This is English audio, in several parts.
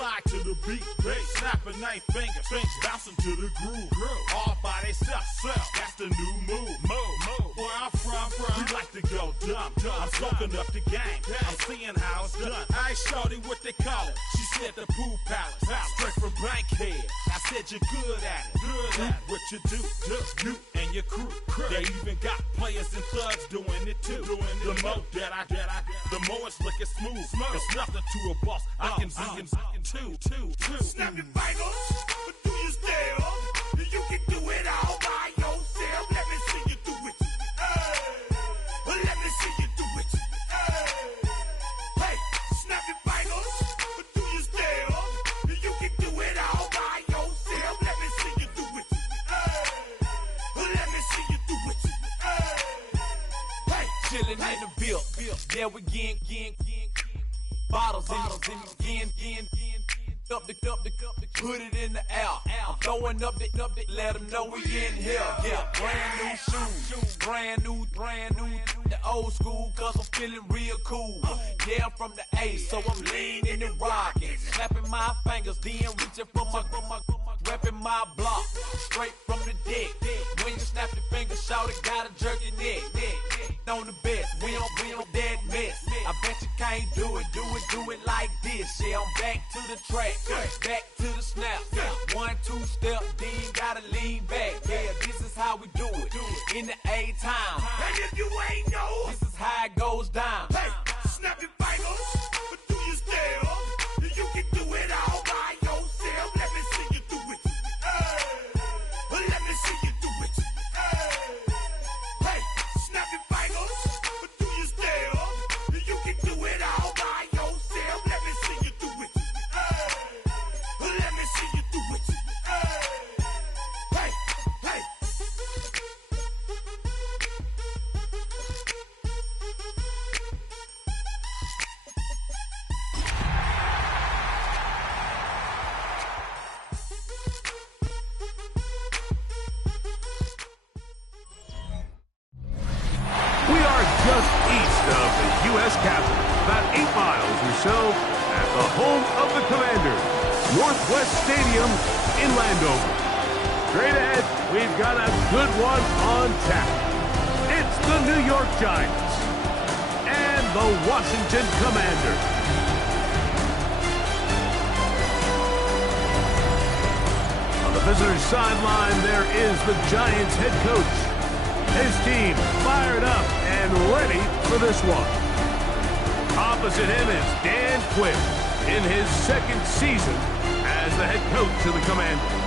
slide to the beat, snapping night fingers, bouncing to the groove, all by themselves. That's the new move. Where I'm from, we like to go dumb. I'm soaking up the game. I'm seeing how it's done. I ain't shorty what they call it. She said the pool palace, straight from Bankhead. I said you're good at it. What you do, you and your crew. They even got players and thugs doing it too. The more that I the more it's looking smooth. It's nothing to a boss. I can see him two. Snap your fingers, but do you still? You can do it all by yourself. Let me see you do it. Let me see you do it. Hey, snap your fingers, but do you still? You can do it all by yourself. Let me see you do it. Let me see you do it. Hey, chillin' in the bill. Yeah, we getting bottles in again. Up the put it in the air. I'm throwing up the, let them know we in here. Yeah, brand new shoes, brand new. The old school, cause I'm feeling real cool. Yeah, I'm from the A, so I'm leaning and rocking. Snapping my fingers, then reaching for my repping my block. Straight from the deck. When you snap your fingers, shout it, gotta jerk your neck. On the best, we don't dead mess. I bet you can't do it like this. Yeah, I'm back to the track, back to the snap. 1, 2 step, then gotta lean back. Yeah, this is how we do it in the A time. and if you ain't know, This is how it goes down. hey, snap your fingers, but do you still? You can do it all by yourself. Let me see you do it. Let me see you do it. Hey, snap your fingers, but do you still? You can do it all by yourself. Let me see you do it. Let me see you do it. Hey. We are just east of the U.S. Capitol, about 8 miles or so, at the home of the Commanders, Northwest Stadium in Landover. Straight ahead, we've got a good one on tap. It's the New York Giants and the Washington Commanders. On the visitor's sideline, there is the Giants head coach. His team fired up and ready for this one. Opposite him is Dan Quinn in his second season as the head coach of the Commanders.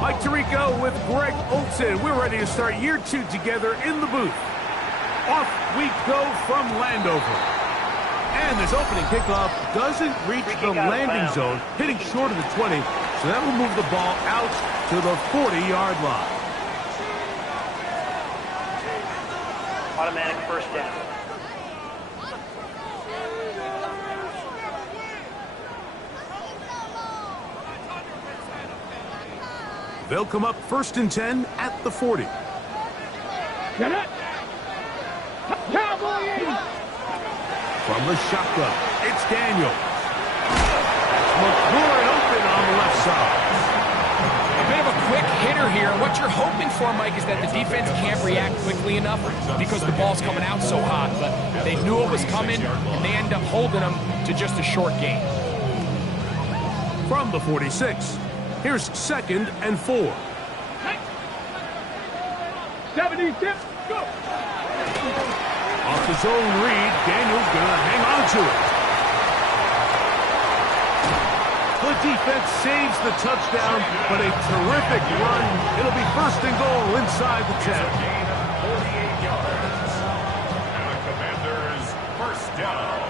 Mike Tirico with Greg Olson. We're ready to start year 2 together in the booth. Off we go from Landover. And this opening kickoff doesn't reach the landing zone, hitting short of the 20, so that will move the ball out to the 40-yard line. Automatic first down. They'll come up 1st and 10 at the 40. Get it! Cowboy 80! From the shotgun, it's Daniels. That's McLaurin open on the left side. And what you're hoping for, Mike, is that the defense can't react quickly enough because the ball's coming out so hot. But they knew it was coming, and they end up holding them to just a short gain. From the 46, here's 2nd and 4. 70, go! Off his own read, Daniel's gonna hang on to it. The defense saves the touchdown, but a terrific run. It'll be 1st and goal inside the 10. Gain of 48 yards. And the Commanders first down.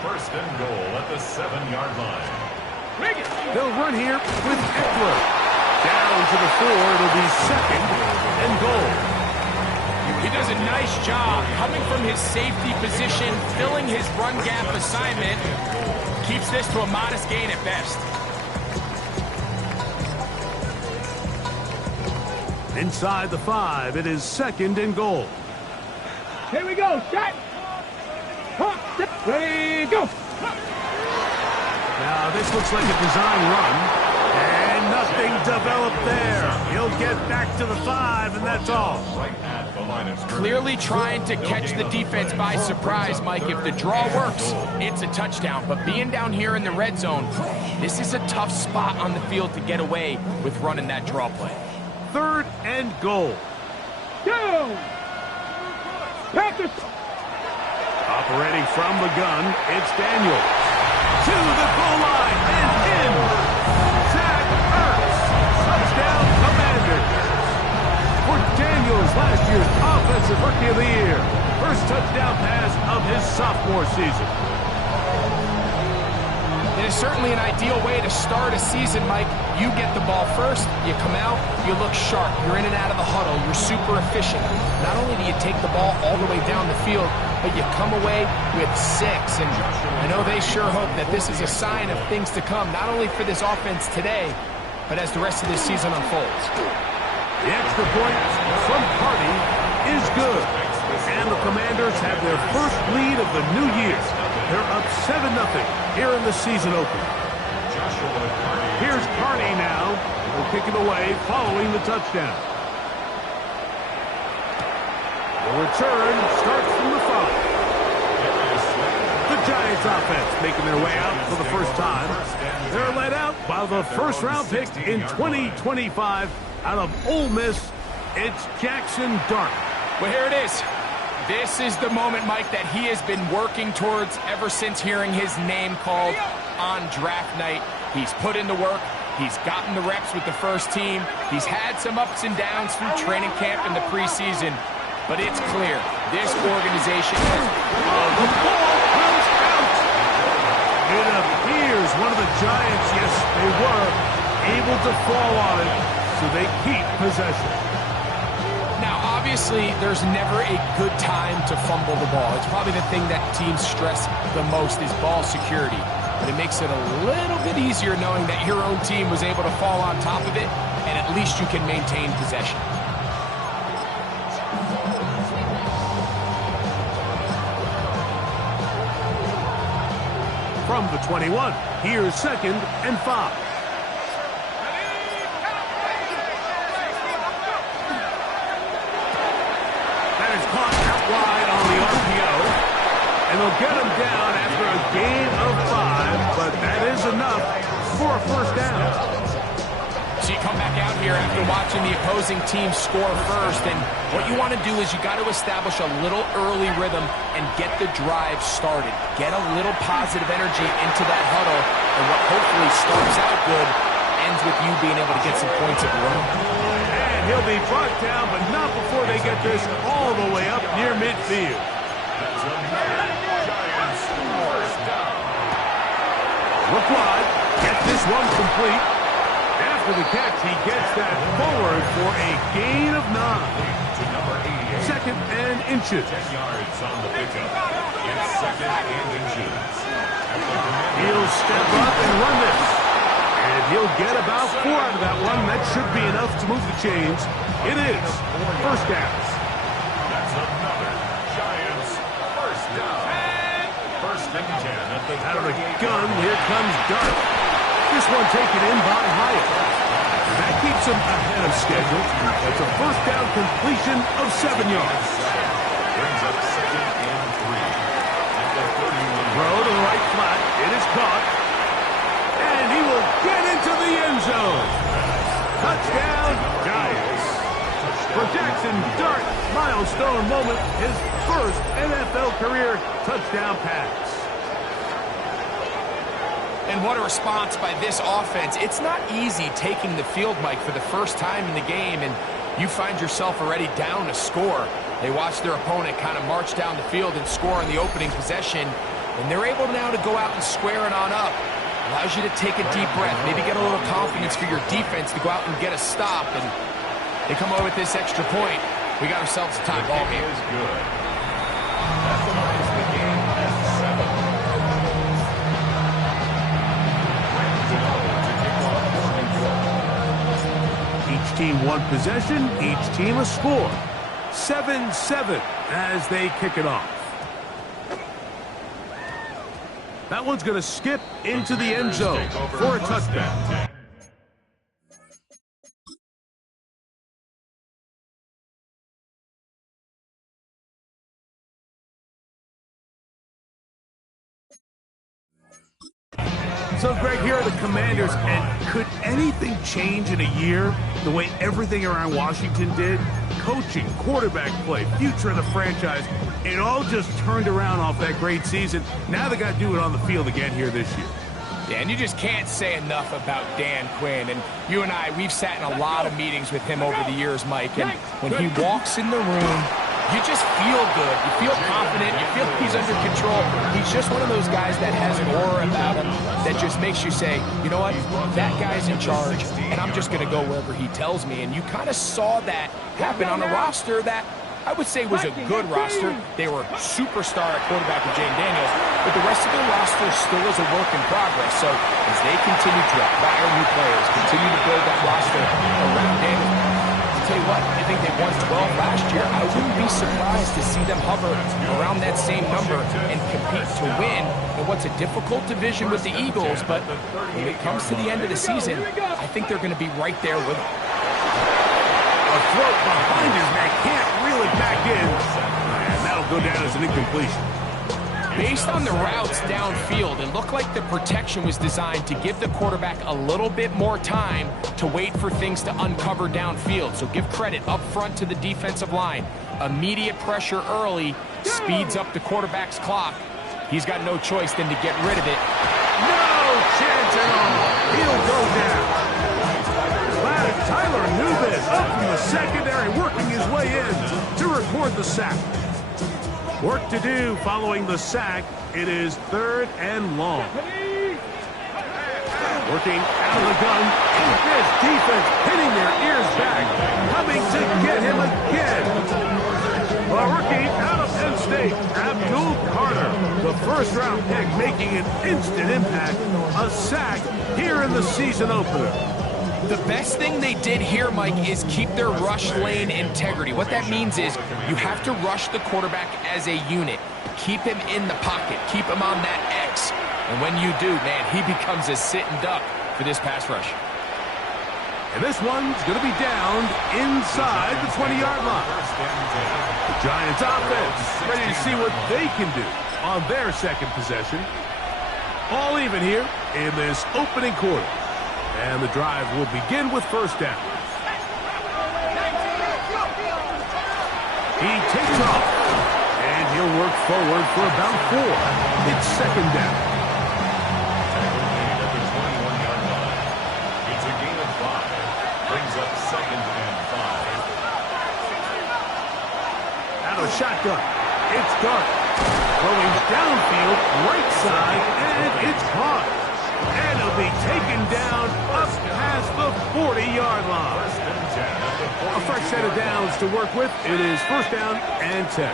1st and goal at the 7-yard line. They'll run here with Eckler. Down to the 4, it'll be 2nd and goal. He does a nice job coming from his safety position, filling his run gap assignment. Keeps this to a modest gain at best. Inside the 5, it is 2nd and goal. Here we go, shot! Ready, go! Now, this looks like a design run, and nothing developed there. He'll get back to the 5, and that's all. Clearly trying to catch the defense by surprise, Mike. If the draw works, it's a touchdown. But being down here in the red zone, this is a tough spot on the field to get away with running that draw play. 3rd and goal. Go! Packers! Operating from the gun, it's Daniel. To the goal line and in. Zach Ertz. Touchdown, Commanders. For Daniels, last year's Offensive Rookie of the Year. First touchdown pass of his sophomore season. It is certainly an ideal way to start a season, Mike. You get the ball first, you come out, you look sharp, you're in and out of the huddle, you're super efficient. Not only do you take the ball all the way down the field, but you come away with 6. And I know they sure hope that this is a sign of things to come, not only for this offense today, but as the rest of this season unfolds. The extra point from Carty is good. And the Commanders have their first lead of the new year. They're up 7-0 here in the season opener. Here's Carty now. He'll kick it away following the touchdown. The return starts from the 5. The Giants offense making their way out for the first time. They're led out by the first-round pick in 2025 out of Ole Miss. It's Jackson Dart. Well, here it is. This is the moment, Mike, that he has been working towards ever since hearing his name called on draft night. He's put in the work. He's gotten the reps with the first team. He's had some ups and downs through training camp in the preseason. But it's clear, this organization has... The ball comes out! It appears one of the Giants, yes, they were able to fall on it, so they keep possession. Now, obviously, there's never a good time to fumble the ball. It's probably the thing that teams stress the most is ball security. But it makes it a little bit easier knowing that your own team was able to fall on top of it, and at least you can maintain possession. From the 21, here's 2nd and 5. That is caught out wide on the RPO. And they'll get him down after a gain of 5, but that is enough for a first down. So you come back out here after watching the opposing team score first, and what you want to do is you got to establish a little early rhythm and get the drive started. Get a little positive energy into that huddle, and what hopefully starts out good ends with you being able to get some points of your own. And he'll be brought down, but not before they get this all the way up near midfield. Look wide, get this one complete. After the catch, he gets that forward for a gain of 9. 2nd and inches. 10 yards on the pickup. It's 2nd and inches. He'll step up and run this. And he'll get about 4 out of that one. That should be enough to move the chains. It is first down. That's another Giants first down. 1st and 10 at the Out of the gun, here comes Dart. This one taken in by Hyatt. That keeps him ahead of schedule. That's a first down completion of 7 yards. Brings up 2nd and 3. At the 31. Throw to the right flat. It is caught. And he will get into the end zone. Touchdown, Giants. For Jackson Dart, milestone moment, his first NFL career touchdown pass. And what a response by this offense. It's not easy taking the field, Mike, for the first time in the game, and you find yourself already down a score. They watch their opponent kind of march down the field and score on the opening possession, and they're able now to go out and square it on up. Allows you to take a deep breath, maybe get a little confidence for your defense to go out and get a stop, and they come away with this extra point. We got ourselves a tie ball game. Is good. That ties the game at 7. Each team one possession, each team a score. 7-7 as they kick it off. That one's going to skip into the end zone for a touchdown. So, Greg, here are the Commanders, and could anything change in a year the way everything around Washington did? Coaching, quarterback play, future of the franchise, it all just turned around off that great season. Now they got to do it on the field again here this year. Yeah, and you just can't say enough about Dan Quinn. And you and I, we've sat in a lot of meetings with him over the years, Mike. And when he walks in the room, you just feel good. You feel confident. You feel he's under control. He's just one of those guys that has an aura about him that just makes you say, you know what, that guy's in charge, and I'm just going to go wherever he tells me. And you kind of saw that happen on a roster that I would say was a good roster. They were superstar at quarterback with Jane Daniels, but the rest of their roster still is a work in progress. So as they continue to acquire new players, continue to build that roster around Daniels, I'll tell you what, I think they won 12 last year. I wouldn't be surprised to see them hover around that same number and compete to win in what's a difficult division with the Eagles. But when it comes to the end of the season, I think they're going to be right there with them. A throw behind his man, can't reel it back in, and that'll go down as an incompletion. Based on the routes downfield, it looked like the protection was designed to give the quarterback a little bit more time to wait for things to uncover downfield. So give credit up front to the defensive line. Immediate pressure early speeds up the quarterback's clock. He's got no choice than to get rid of it. No chance at all. He'll go down. Tyler Nubis up from the secondary, working his way in to record the sack. Work to do following the sack. It is 3rd and long. Working out of the gun. And this defense pinning their ears back. Coming to get him again. A rookie out of Penn State, Abdul Carter. The first-round pick making an instant impact. A sack here in the season opener. The best thing they did here, Mike, is keep their rush lane integrity. What that means is you have to rush the quarterback as a unit. Keep him in the pocket. Keep him on that X. And when you do, man, he becomes a sitting duck for this pass rush. And this one's going to be downed inside the 20-yard line. The Giants offense ready to see what they can do on their second possession. All even here in this opening quarter. And the drive will begin with first down. He takes off. And he'll work forward for about 4. It's second down. At the 21-yard line. It's a gain of 5. Brings up 2nd and 5. Out of the shotgun. It's Dart. Going downfield, right side, and it's caught. And it'll be taken down up past the 40-yard line. A fresh set of downs to work with. It is first down and 10. A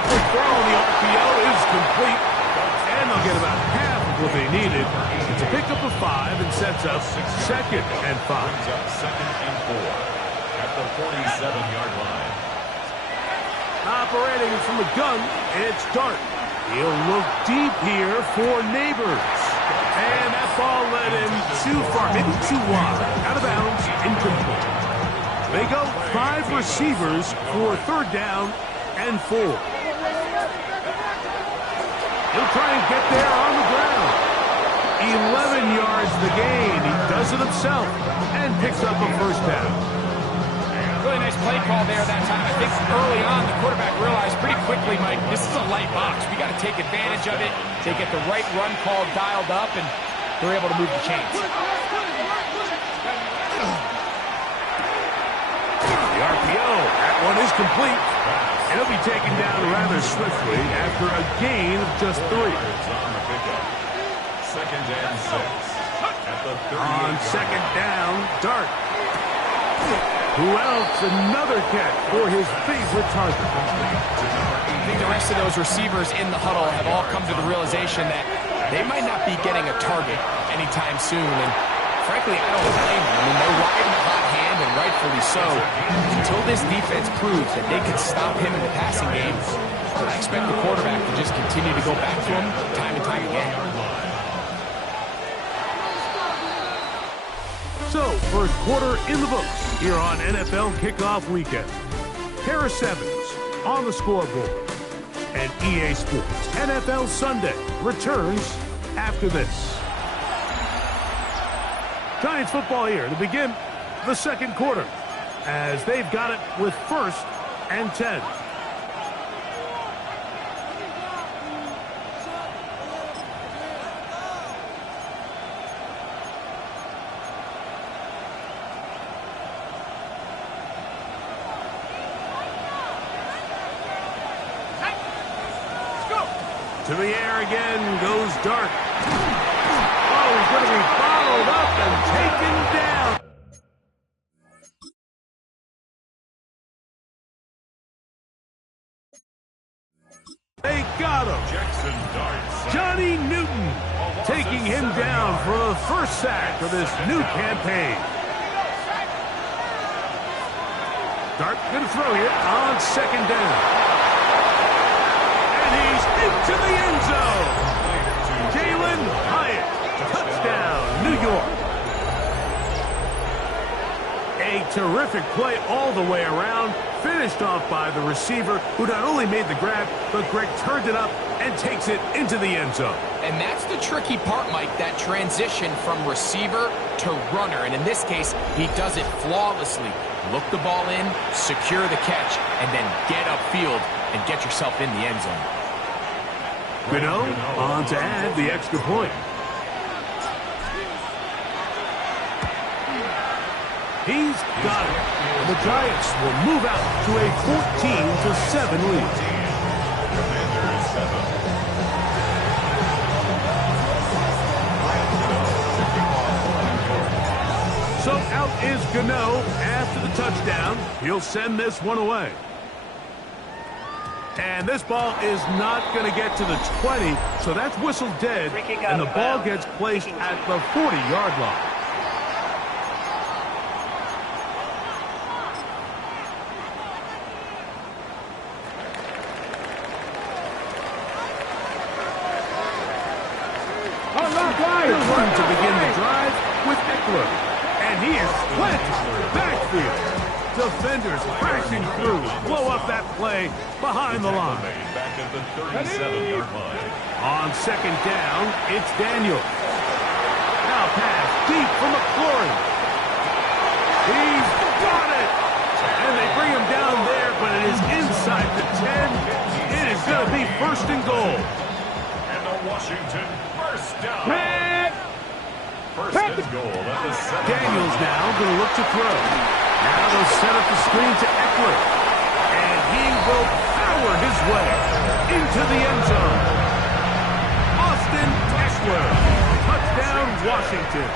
quick throw on the RPO is complete. And they'll get about half of what they needed. It's a pickup of 5 and sets up 2nd and 5. Brings up 2nd and 4. At the 47-yard line. Operating from the gun, it's Dart. He'll look deep here for Neighbors. And that ball led him too far, maybe too wide. Out of bounds, incomplete. They go 5 receivers for 3rd down and 4. He'll try and get there on the ground. 11 yards the gain. He does it himself and picks up a 1st down. Really nice play call there that time. I think early on the quarterback realized pretty quickly, Mike, this is a light box. We got to take advantage of it. They get the right run call dialed up, and they're able to move the chains. The RPO, that one is complete. It'll be taken down rather swiftly after a gain of just 3. Second and 6. At the 38. On 2nd down, Dart. Who else? Another catch for his favorite target. I think the rest of those receivers in the huddle have all come to the realization that they might not be getting a target anytime soon. And frankly, I don't blame them. I mean, they're riding a hot hand, and rightfully so. Until this defense proves that they can stop him in the passing game, I expect the quarterback to just continue to go back to him time and time again. So, 1st quarter in the books here on NFL Kickoff Weekend. Pair of 7s on the scoreboard. And EA Sports NFL Sunday returns after this. Giants football here to begin the 2nd quarter as they've got it with 1st and 10. To the air again goes Dart. Oh, he's going to be bottled up and taken down. They got him. Johnny Newton taking him down for the 1st sack of this new campaign. Dart going to throw here on 2nd down. Into the end zone. Jalen Hyatt. Touchdown, New York. A terrific play all the way around. Finished off by the receiver, who not only made the grab, but Greg turned it up and takes it into the end zone. And that's the tricky part, Mike, that transition from receiver to runner. And in this case, he does it flawlessly. Look the ball in, secure the catch, and then get upfield and get yourself in the end zone. Gano on to add the extra point. He's got it. The Giants will move out to a 14-7 lead. So out is Gano after the touchdown. He'll send this one away. And this ball is not going to get to the 20, so that's whistled dead, and the ball gets placed at the 40-yard line. He'll run to begin the drive with Eckler, and he is planted backfield. Defenders crashing through, blow up that play behind the line. Back at the 37-yard line. On 2nd down, it's Daniel. Now pass deep for McLaurin. He's got it! And they bring him down there, but it is inside the 10. It is going to be 1st and goal. And the Washington 1st down. Pat! 1st and goal at the 7. Daniels now going to look to throw. Now they'll set up the screen to Eckler. And he will power his way into the end zone. Austin Eckler. Touchdown, Washington.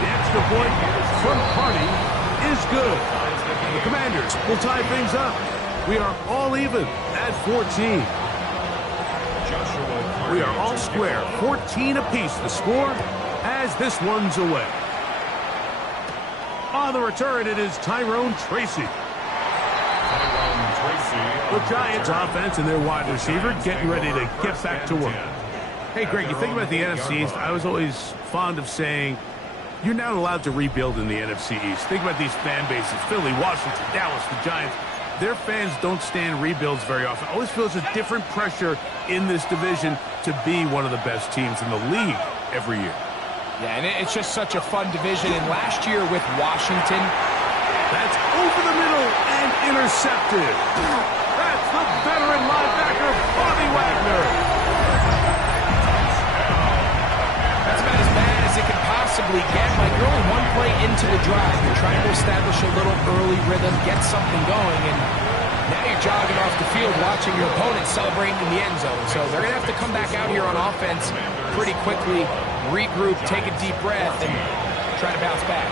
The extra point from Hardy is good. The Commanders will tie things up. We are all even at 14. We are all square, 14 apiece the score as this one's away. On the return, it is Tyrone Tracy. The Giants offense and their wide receiver getting ready to get back to work. Hey, Greg, you think about the NFC East, I was always fond of saying, you're not allowed to rebuild in the NFC East. Think about these fan bases, Philly, Washington, Dallas, the Giants. Their fans don't stand rebuilds very often. Always feels a different pressure in this division to be one of the best teams in the league every year. Yeah, and it's just such a fun division. And last year with Washington, that's over the middle and intercepted. That's the veteran linebacker, Bobby Wagner. That's about as bad as it could possibly get. Like, you're only one play into the drive. You're trying to establish a little early rhythm, get something going, and now you're jogging off the field watching your opponent celebrating in the end zone. So they're going to have to come back out here on offense pretty quickly, regroup, take a deep breath, and try to bounce back.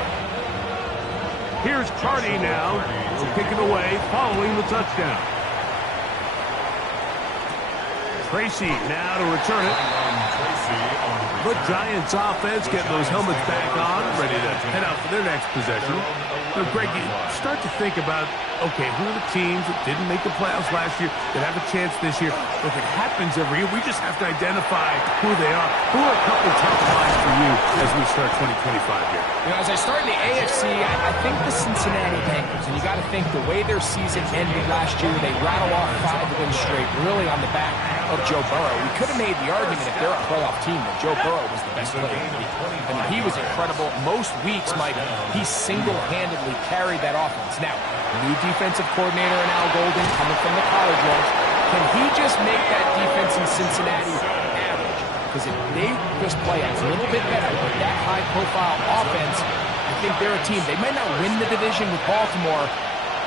Here's Cardi now. He'll kick it away following the touchdown. Tracy now to return it. The Giants offense getting those helmets back on, ready to head out for their next possession. So, Greg, you start to think about, okay, who are the teams that didn't make the playoffs last year that have a chance this year? Look, it happens every year. We just have to identify who they are. Who are a couple top lines for you as we start 2025 here? You know, as I start in the AFC, I think the Cincinnati Bengals, and you got to think the way their season ended last year, they rattle off 5 wins straight, really on the back of Joe Burrow. We could have made the argument if they're a playoff team that Joe Burrow was the best player in the league. I mean, he was incredible. Most weeks, Mike, he single-handedly carried that offense. Now, new defensive coordinator in Al Golden coming from the college ranks. Can he just make that defense in Cincinnati average? Because if they just play a little bit better with that high-profile offense, I think they're a team. They might not win the division with Baltimore,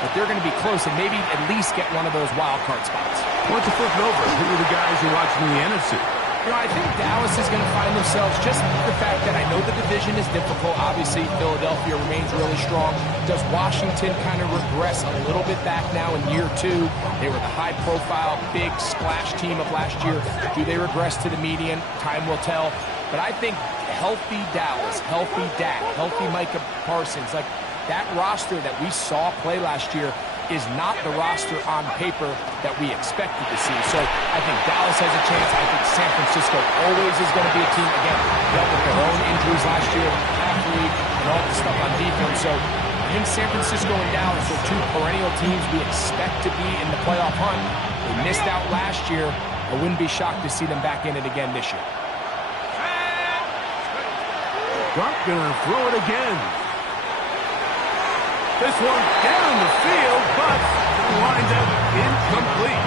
but they're going to be close and maybe at least get one of those wild card spots. What's the flip over? Who are the guys you're watching in the NFC? You know, I think Dallas is going to find themselves, just the fact that I know the division is difficult. Obviously, Philadelphia remains really strong. Does Washington kind of regress a little bit back now in year 2? They were the high-profile, big splash team of last year. Do they regress to the median? Time will tell. But I think healthy Dallas, healthy Dak, healthy Micah Parsons, like that roster that we saw play last year is not the roster on paper that we expected to see. So I think Dallas has a chance. I think San Francisco always is going to be a team, again, dealt with their own injuries last year, athlete, and all the stuff on defense. So I think San Francisco and Dallas are 2 perennial teams we expect to be in the playoff hunt. They missed out last year. I wouldn't be shocked to see them back in it again this year. Dark gonna throw it again. This one down the field, but winds up incomplete.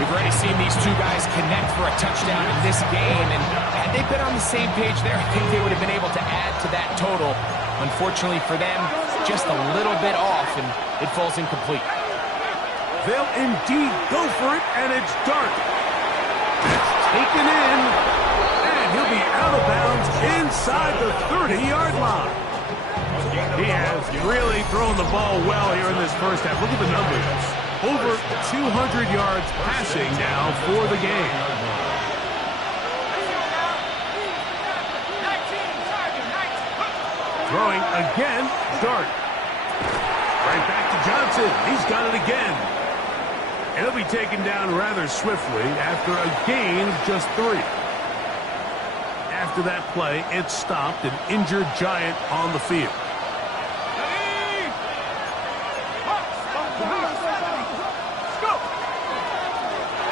We've already seen these 2 guys connect for a touchdown in this game, and had they been on the same page there, I think they would have been able to add to that total. Unfortunately for them, just a little bit off, and it falls incomplete. They'll indeed go for it, and it's Dart. That's taken in, and he'll be out of bounds inside the 30-yard line. He has really thrown the ball well here in this first half. Look at the numbers. Over 200 yards passing now for the game. Throwing again, Dart. Right back to Johnson. He's got it again. And he'll be taken down rather swiftly after a gain of just 3. After that play, it stopped, an injured Giant on the field.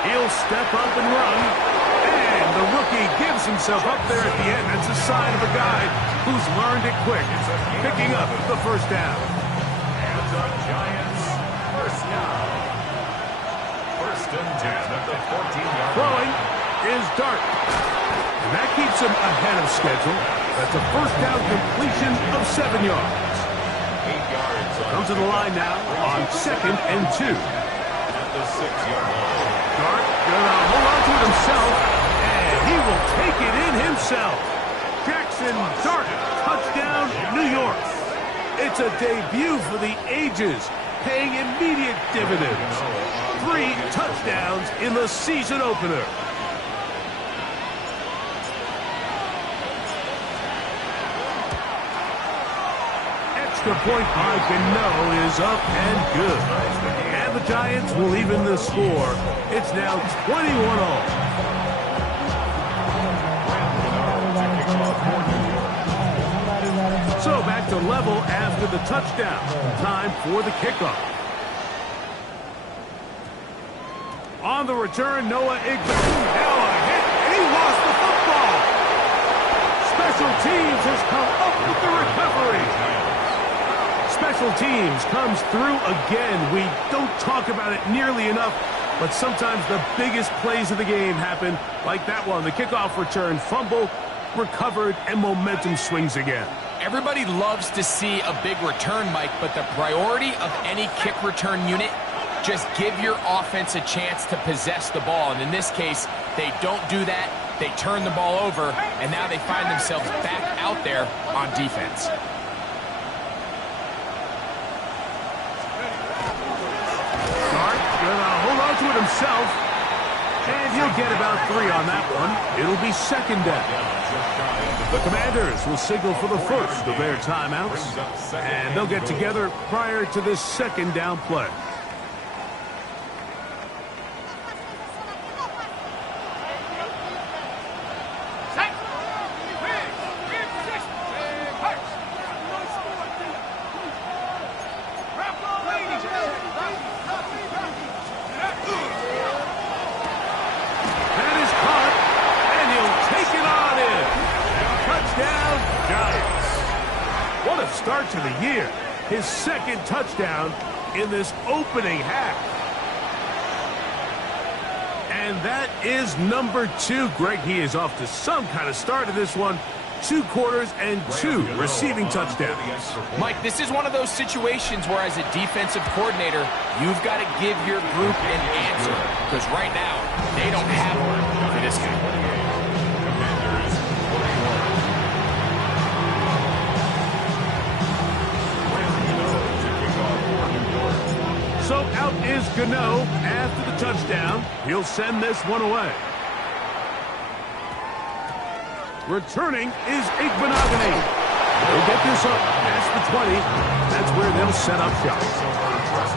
He'll step up and run, and the rookie gives himself up there at the end. That's a sign of a guy who's learned it quick, picking up the first down. And the Giants, first down. First and 10 at the 14-yard line. Throwing is Dart, and that keeps him ahead of schedule. That's a first down completion of 7 yards. 8 yards. Comes to the line now on 2nd and 2. At the 6-yard line. Dart gonna hold on to it himself, and he will take it in himself. Jackson Dart, touchdown, New York. It's a debut for the ages, paying immediate dividends. 3 touchdowns in the season opener. Extra point by Gano is up and good. And the Giants will even the score. It's now 21-all. after the touchdown. Time for the kickoff. On the return, Noah Igbenogany. A hit, and he lost the football. Special teams has come up with the recovery. Special teams comes through again. We don't talk about it nearly enough, but sometimes the biggest plays of the game happen like that one. The kickoff return, fumble, recovered, and momentum swings again. Everybody loves to see a big return, Mike, but the priority of any kick return unit, just give your offense a chance to possess the ball. And in this case, they don't do that. They turn the ball over, and now they find themselves back out there on defense. Hart gonna hold on to it himself, and he'll get about 3 on that one. It'll be second down. The Commanders will signal for the first of their timeouts, and they'll get together prior to this second down play. Start to the year. His second touchdown in this opening half. And that is number 2. Greg, he is off to some kind of start in this one. 2 quarters and 2 receiving touchdowns. Mike, this is one of those situations where as a defensive coordinator, you've got to give your group an answer. Because right now, they don't have one for this guy. So out is Gano after the touchdown. He'll send this one away. Returning is Igbenogany. They'll get this up past the 20. That's where they'll set up shop.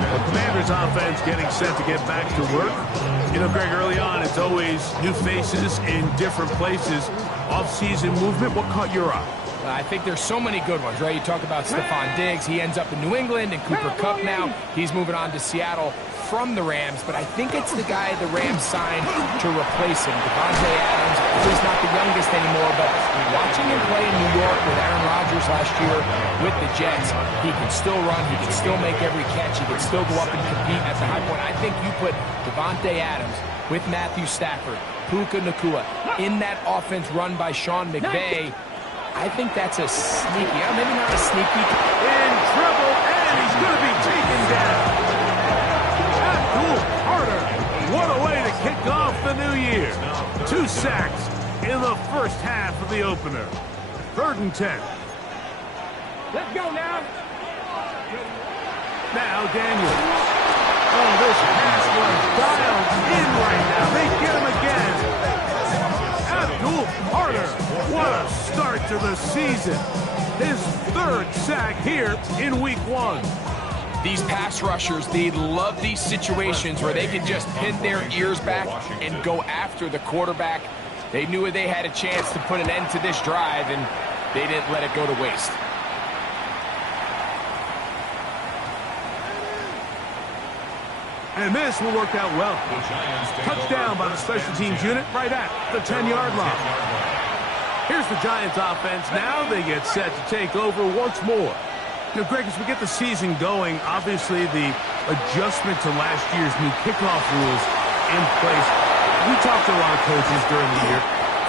The Commanders' offense getting set to get back to work. You know, Greg, early on, it's always new faces in different places. Off-season movement, what caught your eye? I think there's so many good ones, right? You talk about Stephon Diggs. He ends up in New England, and Cooper Kupp now. He's moving on to Seattle from the Rams, but I think it's the guy the Rams signed to replace him. Davante Adams, he's not the youngest anymore, but watching him play in New York with Aaron Rodgers last year with the Jets, he can still run, he can still make every catch, he can still go up and compete at the high point. I think you put Davante Adams with Matthew Stafford, Puka Nacua, in that offense run by Sean McVay. I think that's a sneaky, maybe not a sneaky. In trouble, and he's going to be taken down. Abdul Carter, what a way to kick off the new year. 2 sacks in the first half of the opener. 3rd and 10. Let's go now. Now Daniels. Oh, this pass was dialed in right now. They get him again. Abdul Carter, what a start to the season. His 3rd sack here in week 1. These pass rushers, they love these situations where they can just pin their ears back and go after the quarterback. They knew they had a chance to put an end to this drive, and they didn't let it go to waste. And this will work out well. Touchdown by the special teams unit right at the 10-yard line. Here's the Giants offense. Now they get set to take over once more. You know, Greg, as we get the season going, obviously the adjustment to last year's new kickoff rules in place. We talked to a lot of coaches during the year.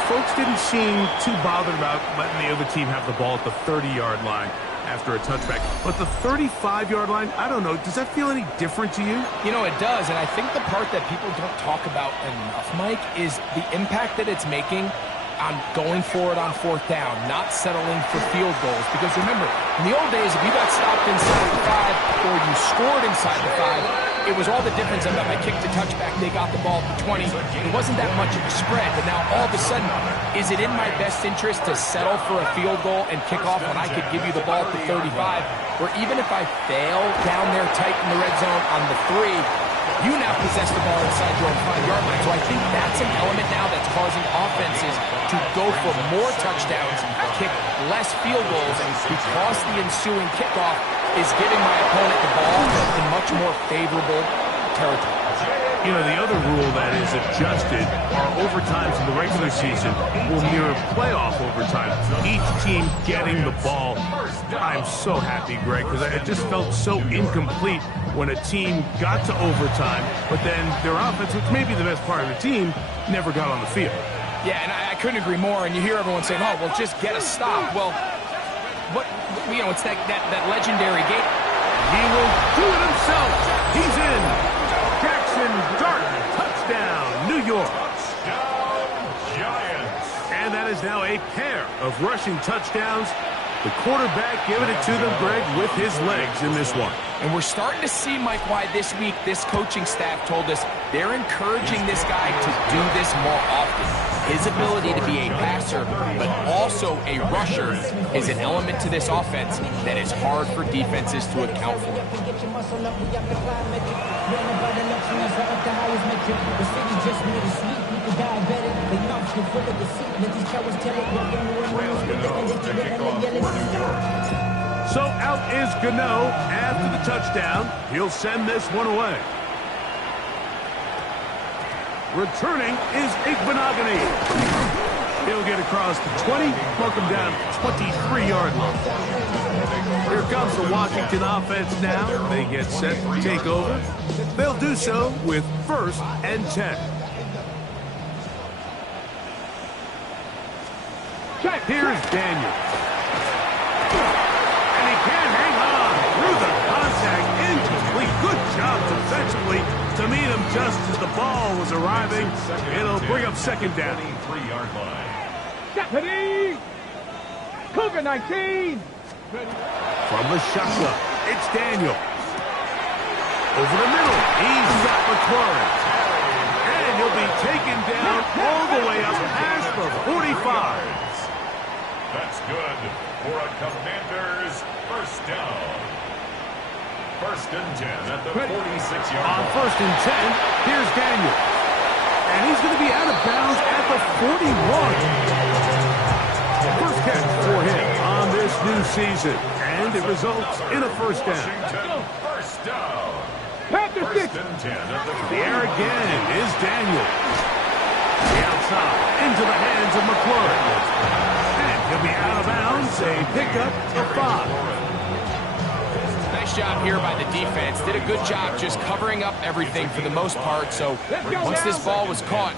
Folks didn't seem too bothered about letting the other team have the ball at the 30-yard line after a touchback. But the 35-yard line, I don't know, does that feel any different to you? You know, it does, and I think the part that people don't talk about enough, Mike, is the impact that it's making on going forward on 4th down, not settling for field goals. Because remember, in the old days, if you got stopped inside the 5 or you scored inside the 5, it was all the difference of them. I kicked a touchback, they got the ball at the 20. It wasn't that much of a spread, but now all of a sudden, is it in my best interest to settle for a field goal and kick off when I could give you the ball at the 35? Or even if I fail down there tight in the red zone on the 3, You now possess the ball inside your own 5-yard line. So I think that's an element now that's causing offenses to go for more touchdowns, kick less field goals, because the ensuing kickoff is giving my opponent the ball in much more favorable territory. You know, the other rule that is adjusted are overtimes in the regular season will mirror playoff overtime. Each team getting the ball. I'm so happy, Greg, because I just felt so incomplete when a team got to overtime, but then their offense, which may be the best part of the team, never got on the field. Yeah, and I couldn't agree more. And you hear everyone saying, oh, well, just get a stop. Well, it's that legendary game. He will do it himself. He's in. Jackson Dart, touchdown, New York. Touchdown, Giants. And that is now a pair of rushing touchdowns. The quarterback giving it to them, Greg, with his legs in this one. And we're starting to see, Mike, why this week this coaching staff told us they're encouraging this guy to do this more often. His ability to be a passer, but also a rusher, is an element to this offense that is hard for defenses to account for. So out is Gano after the touchdown. He'll send this one away. Returning is Igbenogany. He'll get across the 20, welcome down to the 23-yard line. Here comes the Washington offense now. They get set to take over. They'll do so with 1st and 10. Here's Daniel. And he can't hang on through the contact. Incomplete. Good job defensively to meet him just as the ball was arriving. It'll bring up 2nd down. 3-yard line. Deputy! COVID-19! From the shotgun, it's Daniel. Over the middle, he's got McLaurin. And he'll be taken down all the way up past the 45. That's good for a Commanders 1st down. 1st and 10 at the 46-yard line. On 1st and 10, here's Daniel. And he's going to be out of bounds at the 41. First catch for him on this new season. And it results in a 1st down. Washington 1st down. 1st 1st and 10 at the The air again is Daniel. The outside into the hands of McLaurin. And he'll be out of bounds. A pickup of 5. Nice job here by the defense. Did a good job just covering up everything for the most part. So once this ball was caught,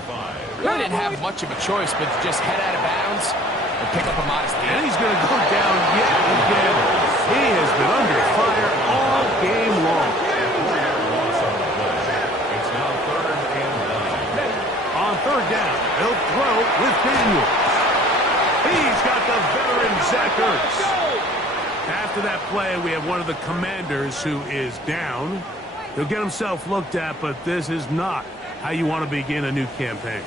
really didn't have much of a choice, but just head out of bounds and pick up a modest gain. And he's going to go down yet again. He has been under fire all game long. It's now 3rd and 9. On 3rd down, he'll throw with Daniel. He's got the veteran Zach Ertz. After that play, we have one of the Commanders who is down. He'll get himself looked at, but this is not how you want to begin a new campaign.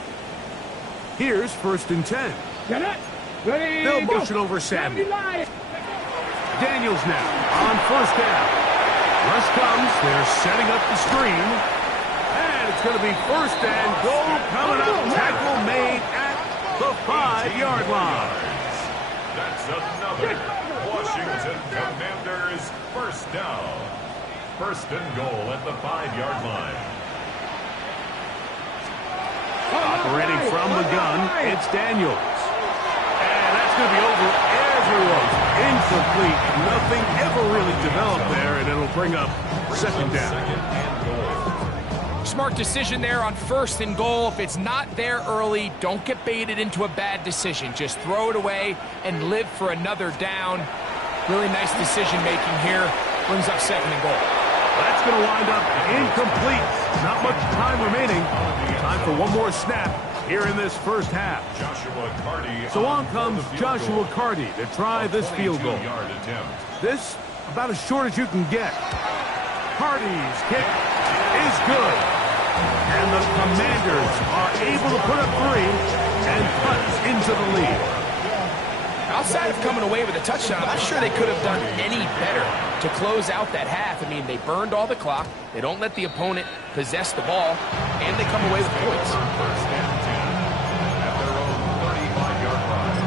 Here's 1st and 10. Get it! Ready, They'll go. push it over Samuel. 79. Daniels now on 1st down. Rush comes. They're setting up the screen. And it's going to be 1st and goal coming up. Tackle made at the 5-yard line. That's another Washington Commanders 1st down. 1st and goal at the 5-yard line. Operating from the gun, it's Daniels. And that's going to be over everyone's incomplete. Nothing ever really developed there, and it'll bring up 2nd down. 2nd and goal. Smart decision there on 1st and goal. If it's not there early, don't get baited into a bad decision. Just throw it away and live for another down. Really nice decision making here. Brings up 2nd and goal. That's going to wind up incomplete. Not much time remaining. Time for one more snap here in this 1st half. Joshua Carty. So on comes Joshua Carty to try this field goal. 22-yard attempt. This about as short as you can get. Carty's kick is good. And the Commanders are able to put up 3 and cut into the lead. Outside of coming away with a touchdown. I'm not sure they could have done any better to close out that half. I mean, they burned all the clock. They don't let the opponent possess the ball, and they come away with points. First and 10 at their own 35-yard line.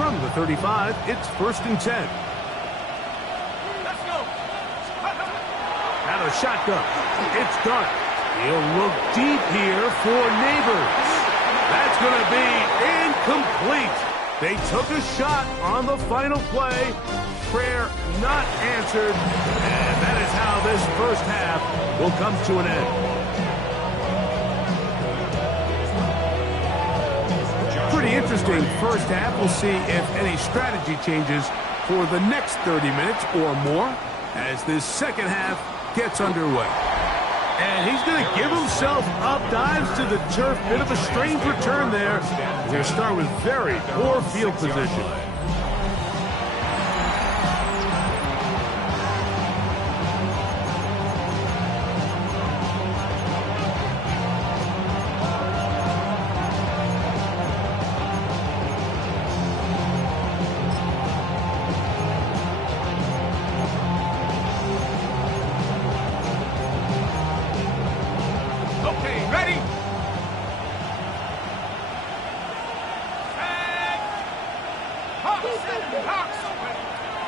From the 35, it's first and 10. Let's go. Out of shotgun. It's Dart. He'll look deep here for Neighbors. That's going to be incomplete. They took a shot on the final play. Prayer not answered. And that is how this first half will come to an end. Pretty interesting first half. We'll see if any strategy changes for the next 30 minutes or more as this second half gets underway. And he's going to give himself up, dives to the turf. Bit of a strange return there. He's going to start with very poor field position.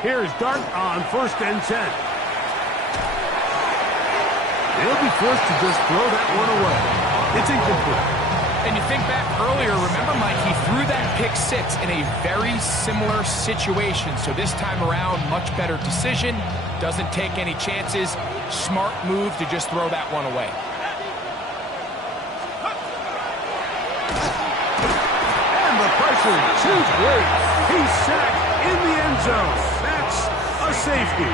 Here's Dart on first and 10. They'll be forced to just throw that one away. It's incomplete. And you think back earlier, remember, Mike, he threw that pick six in a very similar situation. So this time around, much better decision. Doesn't take any chances. Smart move to just throw that one away. And the pressure too great. He's sacked in the end zone. That's a safety.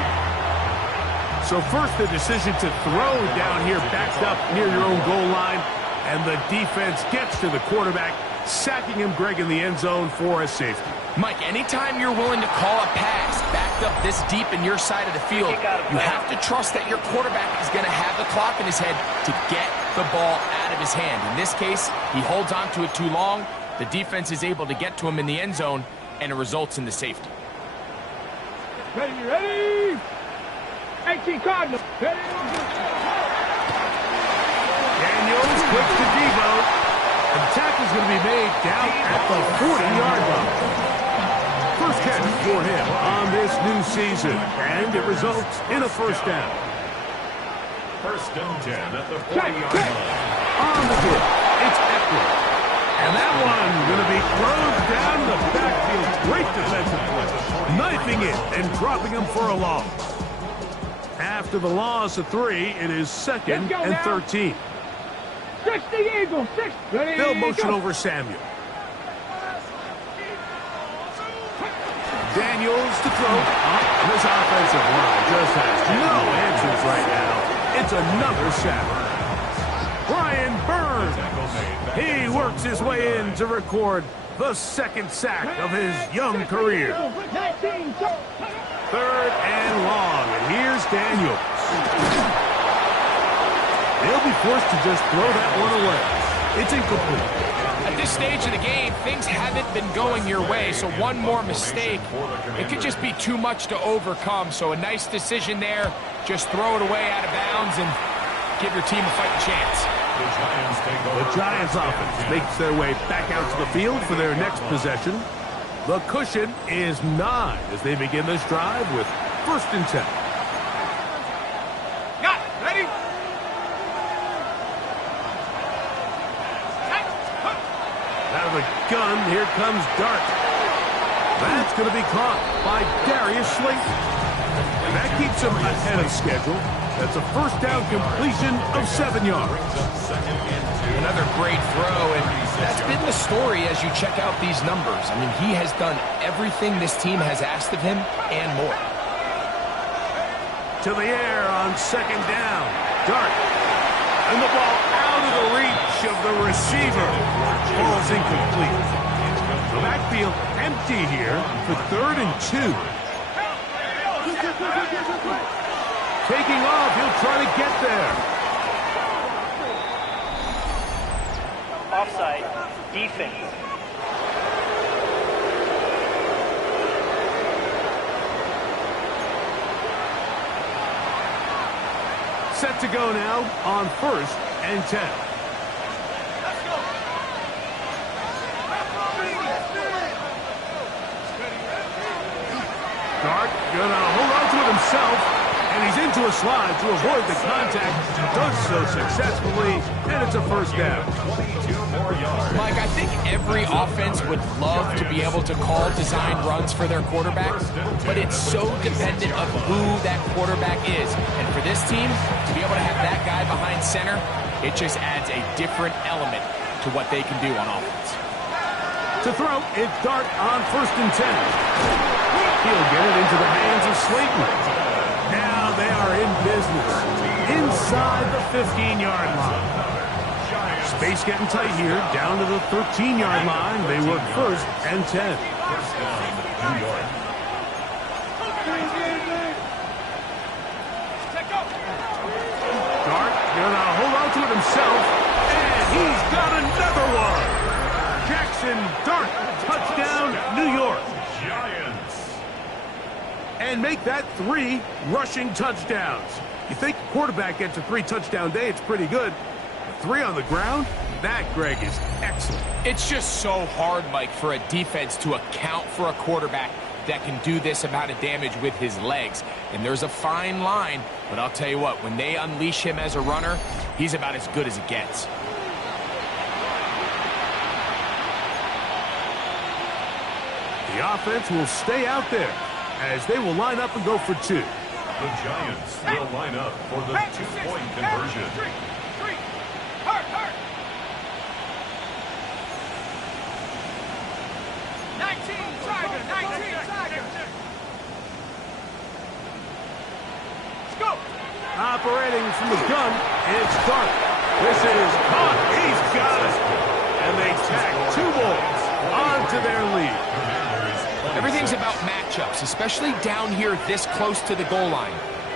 So first the decision to throw down here backed up near your own goal line. And the defense gets to the quarterback, sacking him, Greg, in the end zone for a safety. Mike, anytime you're willing to call a pass backed up this deep in your side of the field, you have to trust that your quarterback is going to have the clock in his head to get the ball out of his hand. In this case, he holds on to it too long. The defense is able to get to him in the end zone, and it results in the safety. Ready? 18 Cardinals. Daniels quick to Devo. And the tackle's going to be made down at the 40-yard line. First catch for him on this new season, and it results in a first down. First and 10 at the 40-yard line. On the hit, it's Eckler. And that one going to be thrown down the backfield. Great defensive play. Knifing it and dropping him for a loss. After the loss of 3, it is second and 13. 60 Eagles, 6. They'll motion over Samuel. Daniels to throw. This offensive line just has no answers right now. It's another sack. Brian Burns. He works his way in to record the second sack of his young career. 19. Third and long, and here's Daniels. They'll be forced to just throw that one away. It's incomplete. At this stage of the game, things haven't been going your way, so one more mistake, it could just be too much to overcome. So a nice decision there. Just throw it away out of bounds and give your team a fighting chance. The Giants offense makes their way back out to the field for their next possession. The cushion is 9 as they begin this drive with first and 10. Got it. Ready? Out of the gun, here comes Dart. That's going to be caught by Darius Slayton. And that keeps him ahead of schedule. That's a first down completion of 7 yards. Another great throw, and that's been the story as you check out these numbers. I mean, he has done everything this team has asked of him and more. To the air on second down. Dart. And the ball out of the reach of the receiver. Ball's incomplete. The backfield empty here for 3rd and 2. Taking off, he'll try to get there. offside. Defense. Set to go now on 1st and 10. Dart gonna hold on to it himself, and he's into a slide to avoid the contact. Does so successfully, and it's a first down. 22 more yards. Mike, I think every offense would love to be able to call design runs for their quarterback, but it's so dependent of who that quarterback is. And for this team, to be able to have that guy behind center, it just adds a different element to what they can do on offense. To throw, it's Dart on 1st and 10. He'll get it into the hands of Slayton. Now they are in business inside the 15-yard line. Space getting tight here, down to the 13-yard line. They work 1st and 10. First down, New York. Dart gonna hold on to it himself, and he's got another one. Jackson Dart, touchdown, New York. Giants. And make that 3 rushing touchdowns. You think a quarterback gets a 3-touchdown day, it's pretty good. 3 on the ground? That, Greg, is excellent. It's just so hard, Mike, for a defense to account for a quarterback that can do this amount of damage with his legs. And there's a fine line, but I'll tell you what, when they unleash him as a runner, he's about as good as it gets. The offense will stay out there as they will line up and go for 2. The Giants will line up for the 2-point conversion. Hurt. 19 Tiger. Let's go. Operating from the gun, it's Dart. This is caught. He's got it. And they tack 2 more onto their lead. Everything's about matchups, especially down here this close to the goal line.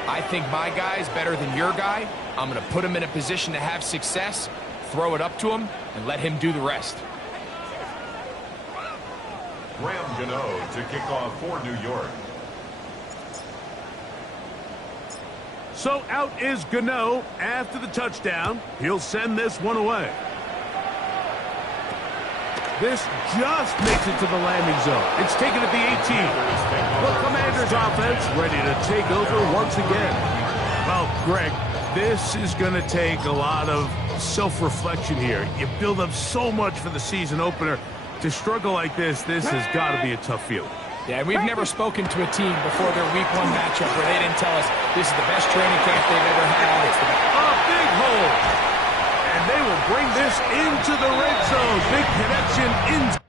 I think my guy's better than your guy. I'm going to put him in a position to have success, throw it up to him, and let him do the rest. Graham Gano to kick off for New York. So out is Gano after the touchdown. He'll send this one away. This just makes it to the landing zone. It's taken at the 18. The Commanders offense ready to take over once again. Well, Greg, this is going to take a lot of self-reflection here. You build up so much for the season opener. To struggle like this has got to be a tough feeling. Yeah, and we've never spoken to a team before their week 1 matchup where they didn't tell us this is the best training camp they've ever had. It's the best. A big hole. And they will bring this into the red zone. Big connection in.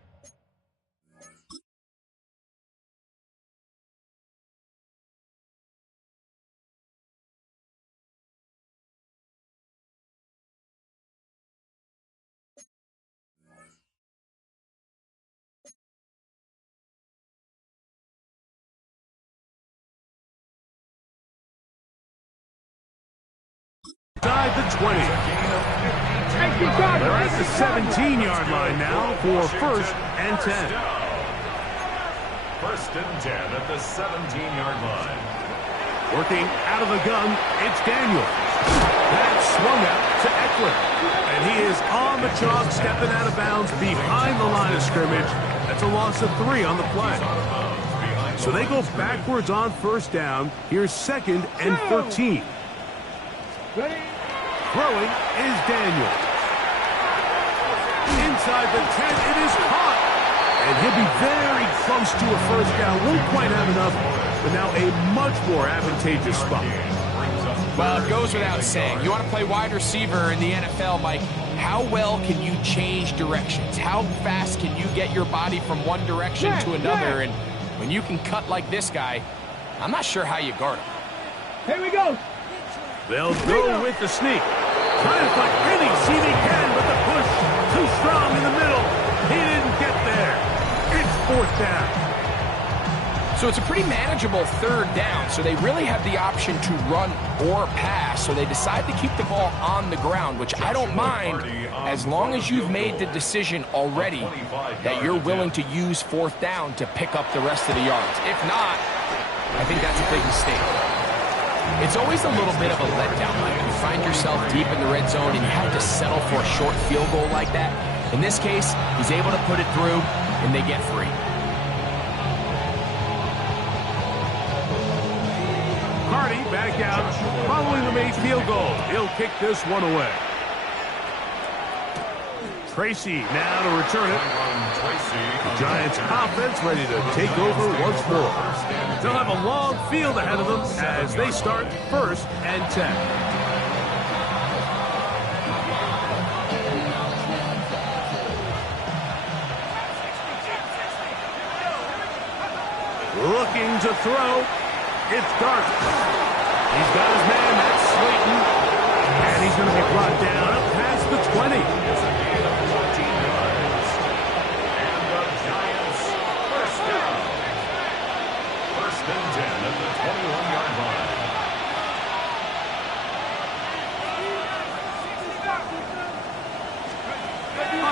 Inside the 20. They're at the 17-yard line now for 1st and 10. 1st and 10 at the 17-yard line. Working out of the gun, it's Daniel. That's swung out to Eckler. And he is on the chalk, stepping out of bounds behind the line of scrimmage. That's a loss of 3 on the play. So they go backwards on 1st down. Here's 2nd and 13. Ready? Throwing is Daniel. Inside the 10, it is caught. And he'll be very close to a 1st down. Won't quite have enough, but now a much more advantageous spot. Well, it goes without saying. You want to play wide receiver in the NFL, Mike, how well can you change directions? How fast can you get your body from one direction to another? And when you can cut like this guy, I'm not sure how you guard him. Here we go. They'll go with the sneak. Trying to find any seam he can, but the push too strong in the middle. He didn't get there. It's 4th down. So So it's a pretty manageable third down, so they really have the option to run or pass, so they decide to keep the ball on the ground, which I don't mind as long as you've made the decision already that you're willing to use fourth down to pick up the rest of the yards. If not, I think that's a big mistake. It's always a little bit of a letdown when you find yourself deep in the red zone and you have to settle for a short field goal like that. In this case, he's able to put it through, and they get free. Carty back out, following the made field goal. He'll kick this one away. Tracy now to return it. The Giants offense ready to take over once more. They'll have a long field ahead of them as they start 1st and 10. Looking to throw. It's Dart. He's got his man, that's Slayton. And he's going to be brought down up past the 20. And the Giants first down. 1st and 10 at the 21-yard line.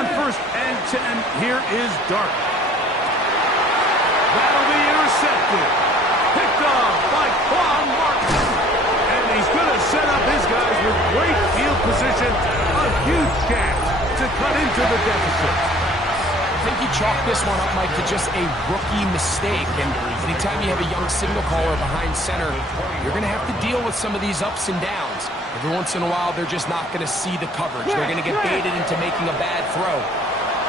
On 1st and 10, here is Dart. That'll be intercepted. Picked off by Quan Martin. And he's going to set up his guys with great field position. A huge chance to cut into the deficit. I think he chalked this one up, Mike, to just a rookie mistake. And anytime you have a young signal caller behind center, you're going to have to deal with some of these ups and downs. Every once in a while, they're just not going to see the coverage. They're going to get baited into making a bad throw.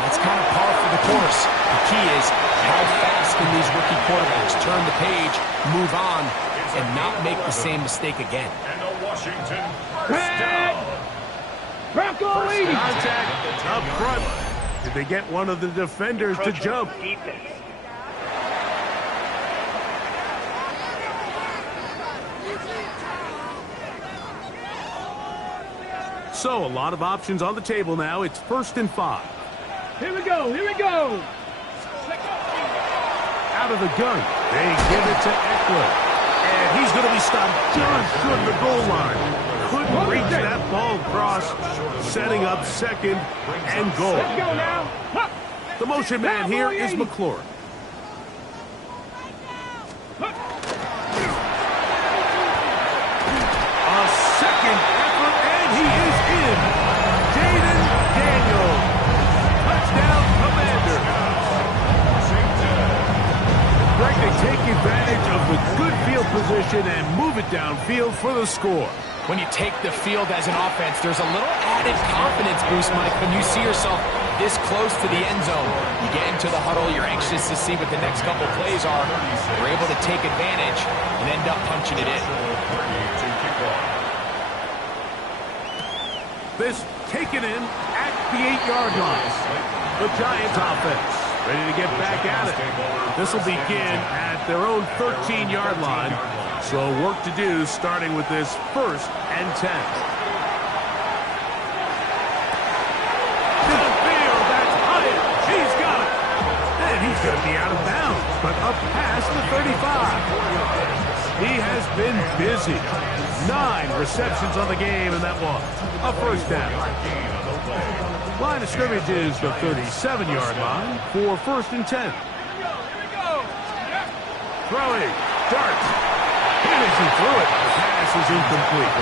That's kind of par for the course. The key is how fast can these rookie quarterbacks turn the page, move on, and not make the same mistake again. And the Washington first down. Bronco leading. Contact up front. Did they get one of the defenders to jump? Defense. So a lot of options on the table now. It's 1st and 5. Here we go. Here we go. Out of the gun. They give it to Eckler. And he's going to be stopped just short of the goal line. Couldn't reach that ball across. Setting up 2nd and goal. Let's go now. Huh. The motion man here is McLaurin. A second effort, and he is in. Jaden Daniels. Touchdown, Commander. Greg, they take advantage of the good field position and move it downfield for the score. When you take the field as an offense, there's a little added confidence boost, Mike, when you see yourself this close to the end zone. You get into the huddle, you're anxious to see what the next couple plays are. You're able to take advantage and end up punching it in. This taken in at the 8-yard line. The Giants offense ready to get back at it. This will begin at their own 13-yard line. So work to do starting with this 1st and 10. Field, that's Headhit. He's got it. And he's going to be out of bounds, but up past the 35. He has been busy. 9 receptions on the game, and that was a 1st down. Line of scrimmage is the 37-yard line for 1st and 10. Throwing. Dart. He threw it. The pass is incomplete.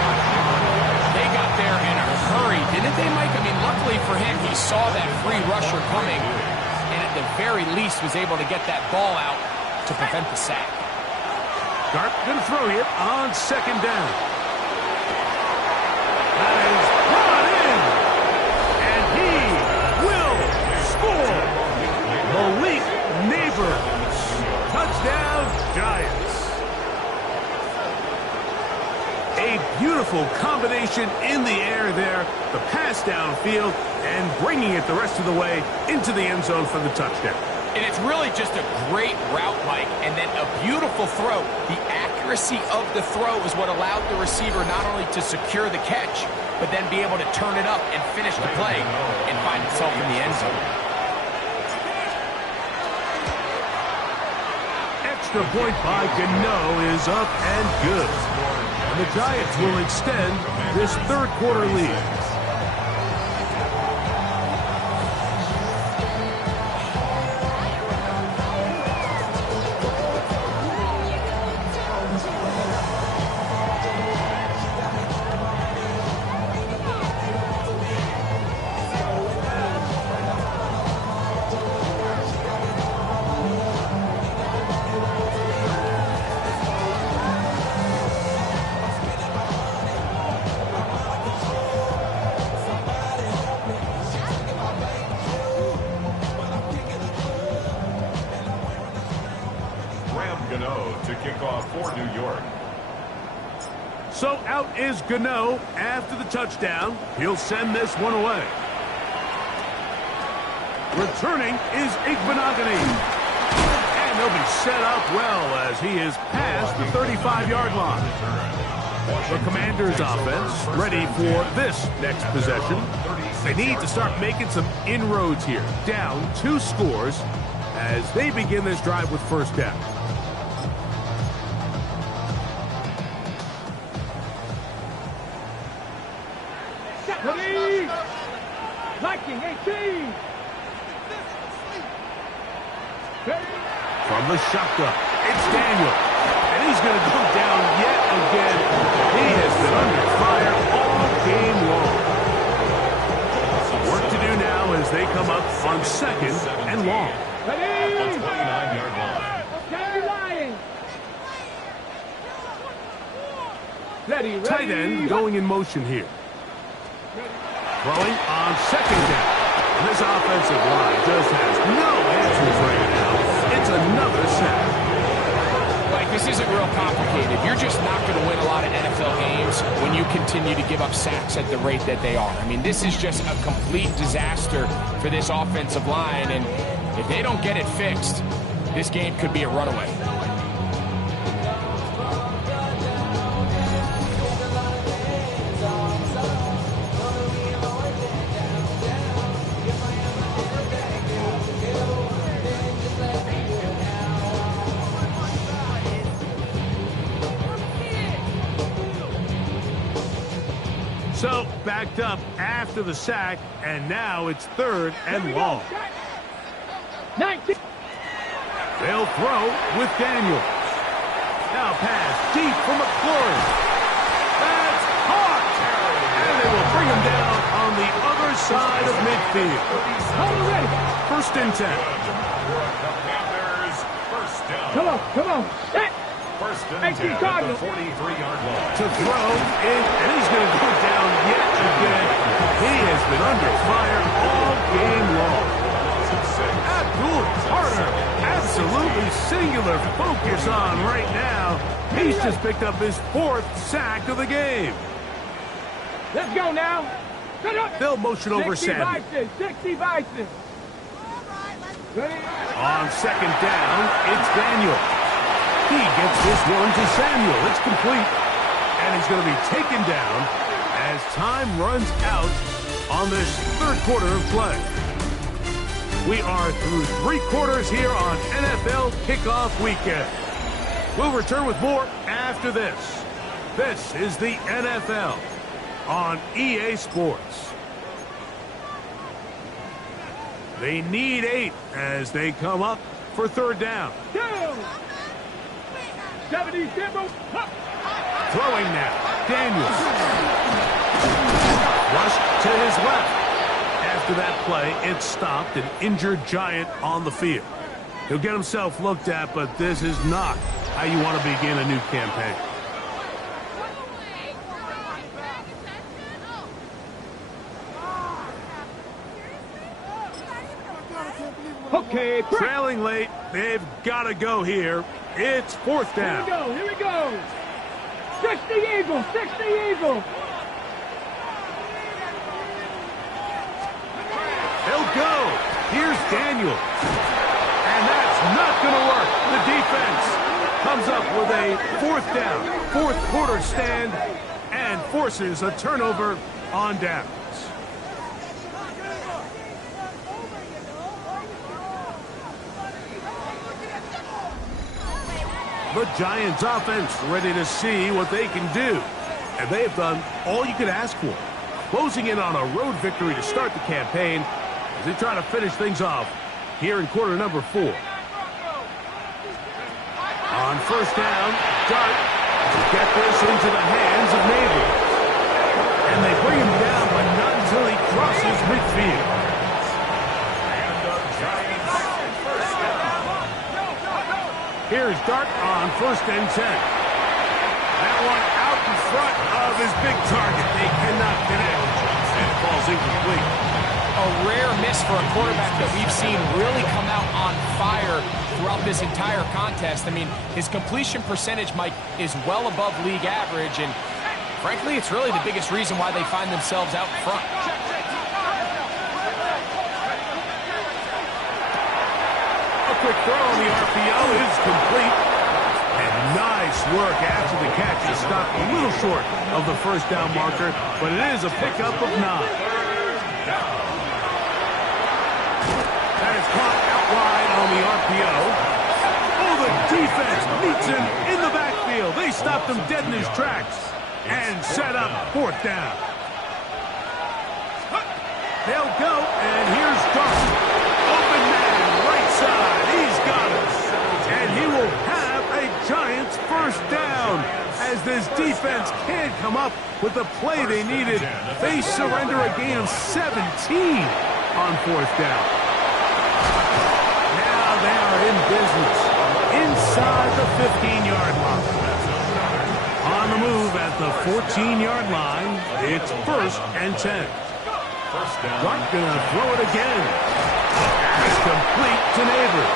They got there in a hurry, didn't they, Mike? I mean, luckily for him, he saw that free rusher coming, and at the very least was able to get that ball out to prevent the sack. Dart going to throw here on 2nd down. That is brought in, and he will score. Malik Neighbors. Touchdown, Giants. A beautiful combination in the air there. The pass downfield and bringing it the rest of the way into the end zone for the touchdown. And it's really just a great route, Mike, and then a beautiful throw. The accuracy of the throw is what allowed the receiver not only to secure the catch, but then be able to turn it up and finish the play and find himself in the end zone. extra point by Gano is up and good. And the Giants will extend this third quarter lead. To kick off for New York. So out is Gano after the touchdown. He'll send this one away. Returning is Igbenogany. And he'll be set up well as he is past the 35-yard line. The Commanders' offense ready for this next possession. They need to start making some inroads here. Down 2 scores as they begin this drive with first down. Ready? Liking 18. From the shotgun, it's Daniel. And he's going to go down yet again. He has been under fire all game long. Work to do now as they come up on second and long. Ready? 29-yard line. Okay, lying. Ready. Tight end going in motion here. Throwing on second down. This offensive line just has no answers right now. It's another sack. Like, this isn't real complicated. You're just not going to win a lot of NFL games when you continue to give up sacks at the rate that they are. I mean, this is just a complete disaster for this offensive line, and if they don't get it fixed, this game could be a runaway. So, backed up after the sack, and now it's third and long. 19. They'll throw with Daniel. Now pass deep for McLaurin. That's caught! And they will bring him down on the other side of midfield. First and 10. Commanders, first down. Come on. Set. First and 10 at the 43-yard line. To throw in, and he's going to go down yet again. He has been under fire all game long. Abdul Carter, absolutely singular focus on right now. He's just picked up his 4th sack of the game. Let's go now. They'll motion over 60 Samuel. Bison. 60 Bison. Ready? On second down, it's Daniel. He gets this one to Samuel. It's complete. And he's going to be taken down as time runs out on this third quarter of play. We are through 3 quarters here on NFL Kickoff Weekend. We'll return with more after this. This is the NFL on EA Sports. They need 8 as they come up for third down. 70 Simple. Throwing now, Daniels. Rush to his left. After that play, it stopped an injured Giant on the field. He'll get himself looked at, but this is not how you want to begin a new campaign. Okay, trailing late, they've got to go here. It's 4th down. Here we go. 60 Eagles, 60 Eagles. They'll go. Here's Daniel. And that's not going to work. The defense comes up with a 4th down, 4th quarter stand, and forces a turnover on downs. The Giants offense ready to see what they can do. And they have done all you could ask for. Closing in on a road victory to start the campaign as they try to finish things off here in quarter number 4. On first down, Dart to get this into the hands of Neighbors. And they bring him down, but not until he crosses midfield. And the Giants first down. Here's Dart on first and 10. That one out in front of his big target. They cannot connect. And it falls incomplete. A rare miss for a quarterback that we've seen really come out on fire throughout this entire contest. I mean, his completion percentage, Mike, is well above league average, and frankly, it's really the biggest reason why they find themselves out in front. A quick throw on the RPO is complete. And nice work after the catch to stop a little short of the first down marker, but it is a pickup of 9. That is caught out wide on the RPO. Oh, the defense meets him in the backfield. They stopped him dead in his tracks and set up fourth down. They'll go, and here's Dawson. Open man, right side. He's got it. And he will have a Giants first down as this defense can't come up with the play they needed. They surrender a gain of 17 on fourth down. Now they are in business inside the 15-yard line. On the move at the 14-yard line, it's first and 10. Dart gonna throw it again. It's complete to Neighbors.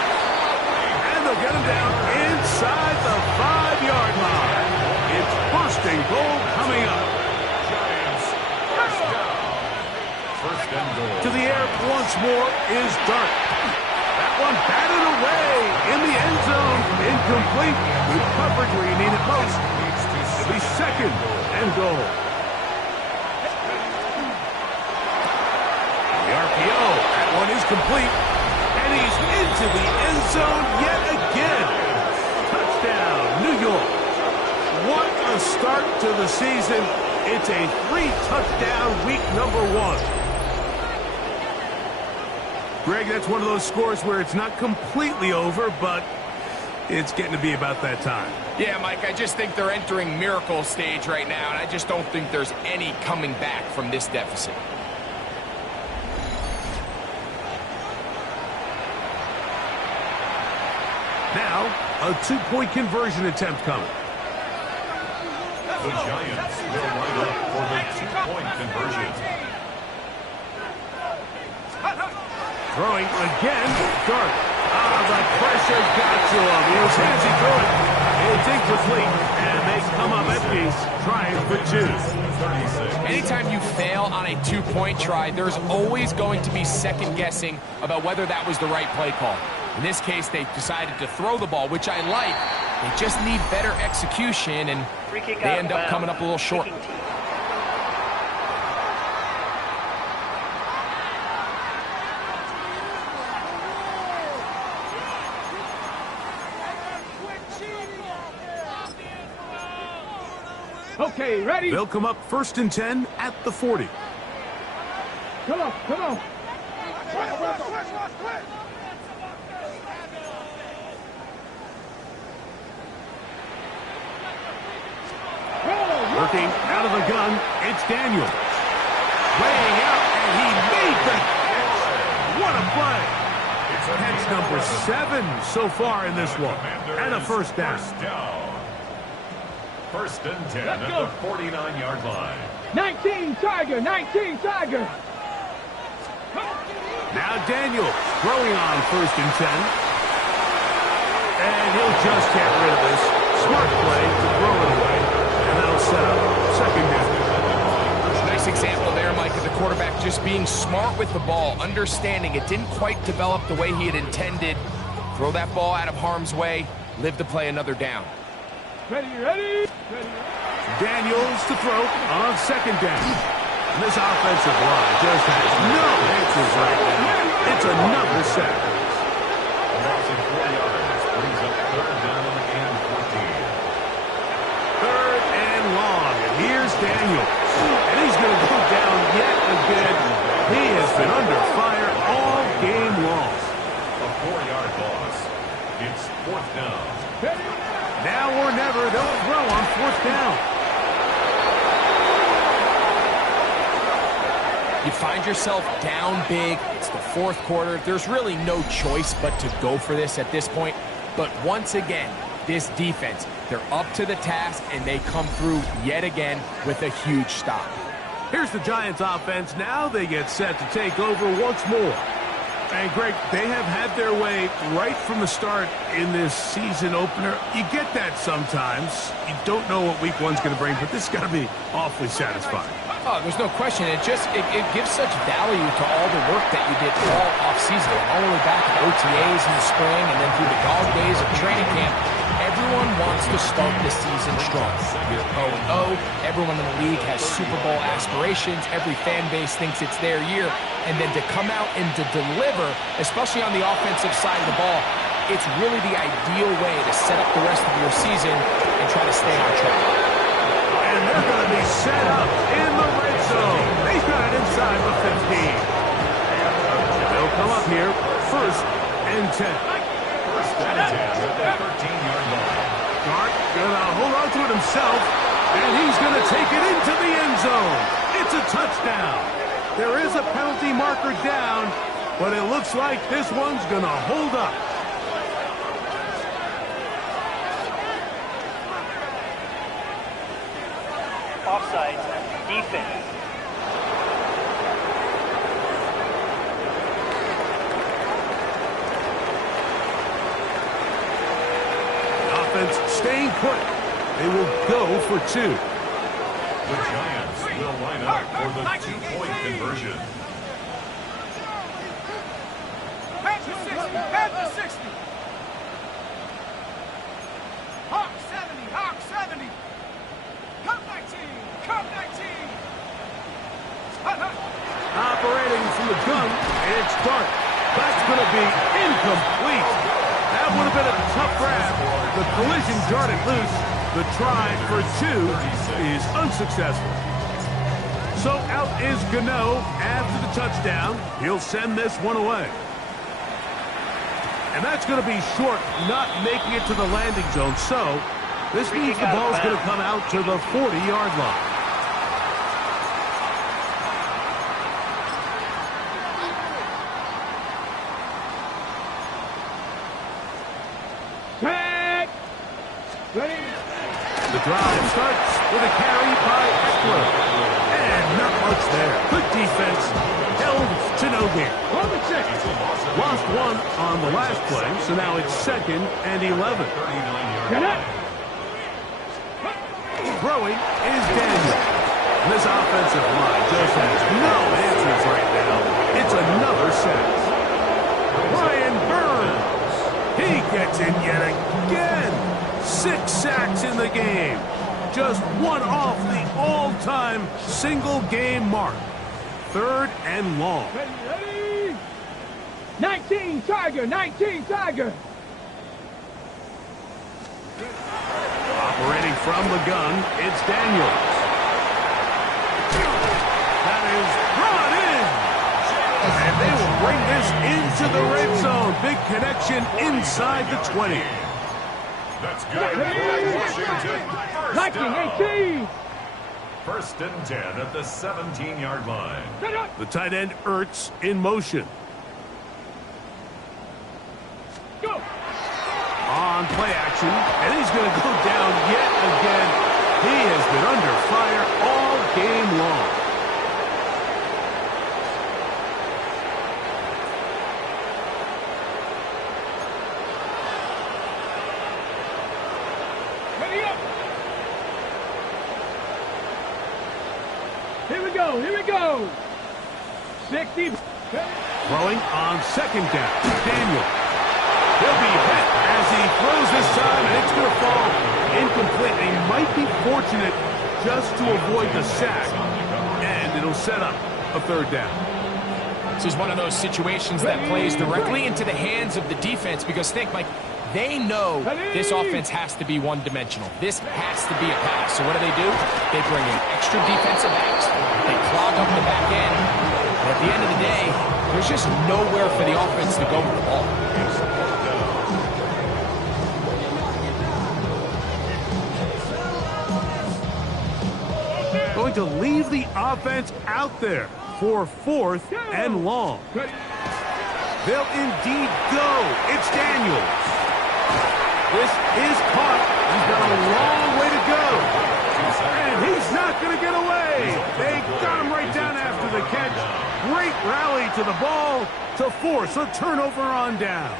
And they'll get him down inside the 5-yard line. It's first and goal coming up. First and goal. To the air once more is Dart. That one batted away in the end zone. Incomplete. Good coverage where you need it most. It'll be second and goal. The RPO. That one is complete. And he's into the end zone yet again. Touchdown, New York. What a start to the season. It's a 3-touchdown week number 1. Greg, that's one of those scores where it's not completely over, but it's getting to be about that time. Yeah, Mike, I just think they're entering miracle stage right now, and I just don't think there's any coming back from this deficit. Now, a 2-point conversion attempt coming. The Giants will line up for the 2-point conversion. Throwing again, Dart. The pressure got to him. He was handsy through it. It's incomplete, and they come up empty, trying for 2. Anytime you fail on a 2-point try, there's always going to be second guessing about whether that was the right play call. In this case, they decided to throw the ball, which I like. They just need better execution, and they end up coming up a little short. Okay, ready? They'll come up first and 10 at the 40. Come on, come on. Working out of the gun, it's Daniel. Laying out, and he made the catch. What a play. Catch number 7 so far in this one. And a first down. First and 10 at the 49-yard line. 19 Tiger, 19 Tiger. Now Daniel throwing on first and 10. And he'll just get rid of this. Smart play to throw it away. And that'll set up second down. Nice example there, Mike, of the quarterback just being smart with the ball, understanding it didn't quite develop the way he had intended. Throw that ball out of harm's way, live to play another down. Ready, ready? Daniels to throw on second down. And this offensive line just has no answers right now. It's another sack. Loss of 4 yards brings up third down and find yourself down big, it's the fourth quarter, there's really no choice but to go for this at this point. But once again, this defense, they're up to the task, and they come through yet again with a huge stop. Here's the Giants offense. Now they get set to take over once more. And Greg, they have had their way right from the start in this season opener. You get that sometimes. You don't know what week one's going to bring, but this has got to be awfully satisfying. Oh, there's no question. It gives such value to all the work that you did all offseason, all the way back to OTAs in the spring and then through the dog days of training camp. Everyone wants to start the season strong. You're 0-0. Everyone in the league has Super Bowl aspirations. Every fan base thinks it's their year. And then to come out and to deliver, especially on the offensive side of the ball, it's really the ideal way to set up the rest of your season and try to stay on track. And they're going to be set up in the red zone. They've got it inside the 15. They'll come up here, 1st and 10. 1st and 10 at the 13-yard line. Gart going to hold on to it himself, and he's going to take it into the end zone. It's a touchdown. There is a penalty marker down, but it looks like this one's going to hold up. Offside, defense. Offense staying put. They will go for 2. The Giants will line up for the 2-point conversion. Head to 60, head to 60. Hawk 70, Hawk 70. Cup 19, Cup 19. Operating from the gun, it's Dart. That's going to be incomplete. That would have been a tough grab. The collision jarred it loose. The try for 2 is unsuccessful. So out is Gano after the touchdown. He'll send this one away. And that's going to be short, not making it to the landing zone. So this means the ball's going to come out to the 40-yard line. The drive starts with a carry by Eckler. And not much there. Good defense. Held to no gain. Lost 1 on the last play, so now it's 2nd and 11. Throwing is Daniel. This offensive line just has no answers right now. It's another sack. Brian Burns. He gets in yet again. 6 sacks in the game. Just 1 off the all-time single-game mark. 3rd and long. Ready? 19 Tiger, 19 Tiger. Operating from the gun, it's Daniels. That is brought in. And they will bring this into the red zone. Big connection inside the 20. That's good. Washington. 19, 18. 1st and 10 at the 17-yard line. The tight end Ertz in motion. Go. On play action, and he's going to go down yet again. He has been under fire all game long. Here we go. 60. Throwing on 2nd down. Daniel. He'll be hit as he throws this time, and it's going to fall incomplete. He might be fortunate just to avoid the sack, and it'll set up a 3rd down. This is one of those situations that plays directly into the hands of the defense because think, Mike, they know this offense has to be one-dimensional. This has to be a pass. So what do? They bring in extra defensive backs. They clog up the back end. And at the end of the day, there's just nowhere for the offense to go with the ball. Going to leave the offense out there. for 4th and long. They'll indeed go. It's Daniels. This is caught. He's got a long way to go. And he's not going to get away. They got him right down after the catch. Great rally to the ball to force a turnover on down.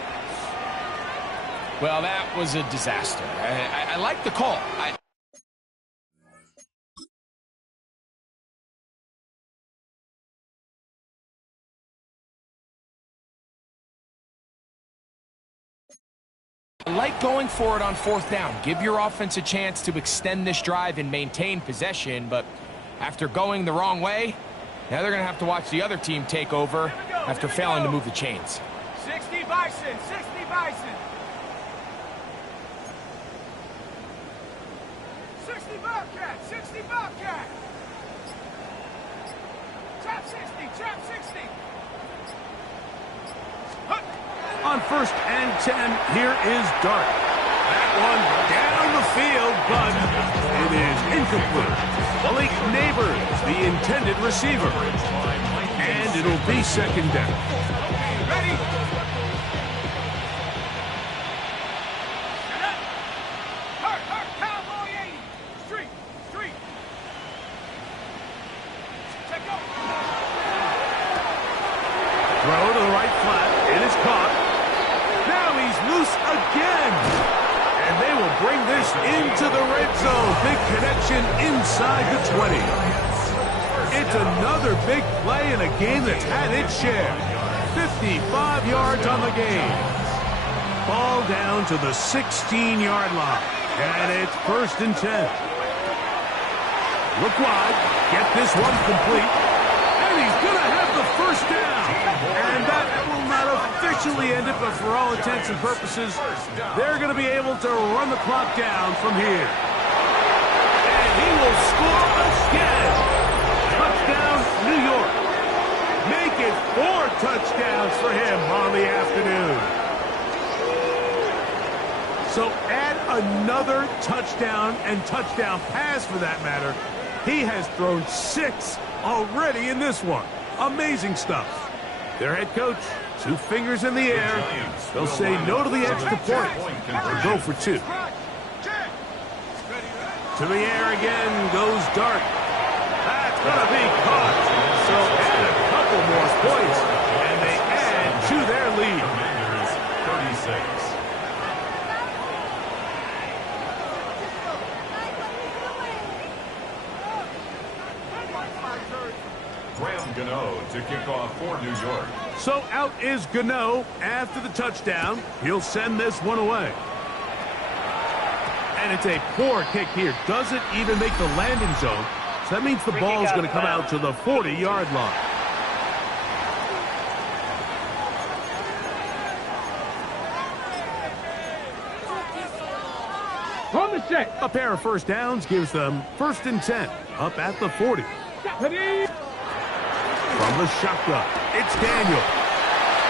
Well, that was a disaster. I like the call. I like going for it on 4th down. Give your offense a chance to extend this drive and maintain possession, but after going the wrong way, now they're going to have to watch the other team take over after failing to move the chains. 60 Bison, 60 Bison. 60 Bobcat, 60 Bobcat. Trap 60, trap 60. On 1st and 10, here is Dart. That one down the field, but it is incomplete. Blake Neighbors, the intended receiver. And it'll be 2nd down. Ready? Hurt, cowboy 80. Street. Check out. Throw to the right flat. It is caught. Now he's loose again. And they will bring this into the red zone. Big connection inside the 20. It's another big play in a game that's had its share. 55 yards on the game. Ball down to the 16-yard line. And it's 1st and 10. Look wide. Get this one complete. And he's going to have the 1st down. And that will not officially end it, but for all intents and purposes, they're going to be able to run the clock down from here. And he will score again. Touchdown, New York. Make it 4 touchdowns for him on the afternoon. So add another touchdown and touchdown pass for that matter. He has thrown 6 already in this one. Amazing stuff. Their head coach, 2 fingers in the air. They'll say no to the extra point and go for 2. To the air again goes Dart. That's going to be caught. So add a couple more points, and they add to their lead. Commanders 36. Graham Gano to kick off for New York. So out is Gano after the touchdown. He'll send this one away. And it's a poor kick here. Doesn't even make the landing zone. So that means the ball is going to come out to the 40-yard line. On the set. A pair of 1st downs gives them 1st and 10 up at the 40. Ready? From the shotgun, it's Daniel.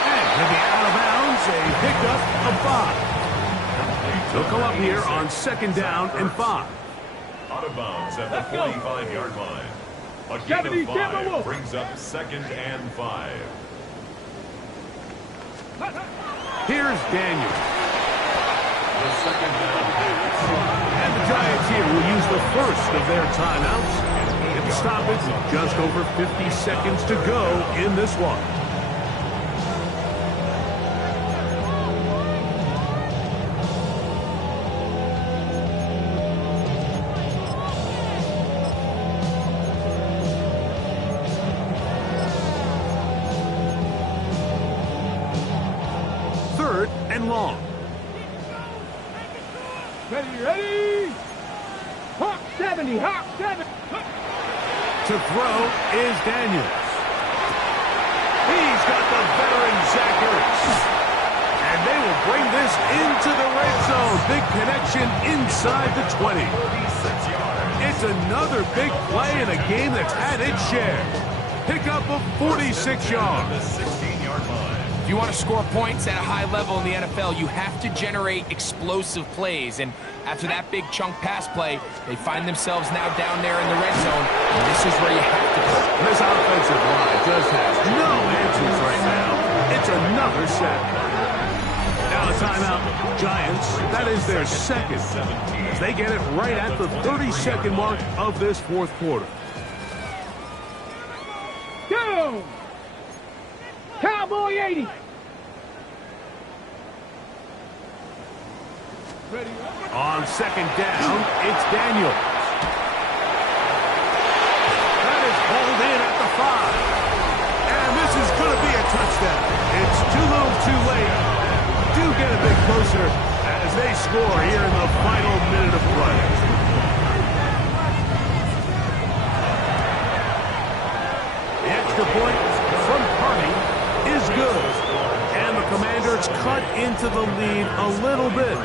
And he'll be out of bounds, a pickup of 5. He'll come up here on 2nd down and 5. Out of bounds at the 45-yard line. A gain of 5 brings up 2nd and 5. Here's Daniel. The 2nd down pass. And the Giants here will use the first of their timeouts. And stop it with just over 50 seconds to go in this one. Third and long. Ready? Hawk 70, Hawk 70. To throw is Daniels. He's got the veteran Zach Ertz. And they will bring this into the red zone. Big connection inside the 20. It's another big play in a game that's had its share. Pickup of 46 yards. The 16-yard line. If you want to score points at a high level in the NFL, you have to generate explosive plays. And after that big chunk pass play, they find themselves now down there in the red zone. And this is where you have to go. This offensive line just has no answers right now. It's another sack. Now a timeout. Giants, that is their second. As they get it right at the 30-second mark of this fourth quarter. Go! Cowboy 80. On second down, it's Daniels. That is hauled in at the 5. And this is going to be a touchdown. It's too little too late. Do get a bit closer as they score here in the final minute of play. The extra point from Carney is good. And the Commanders cut into the lead a little bit.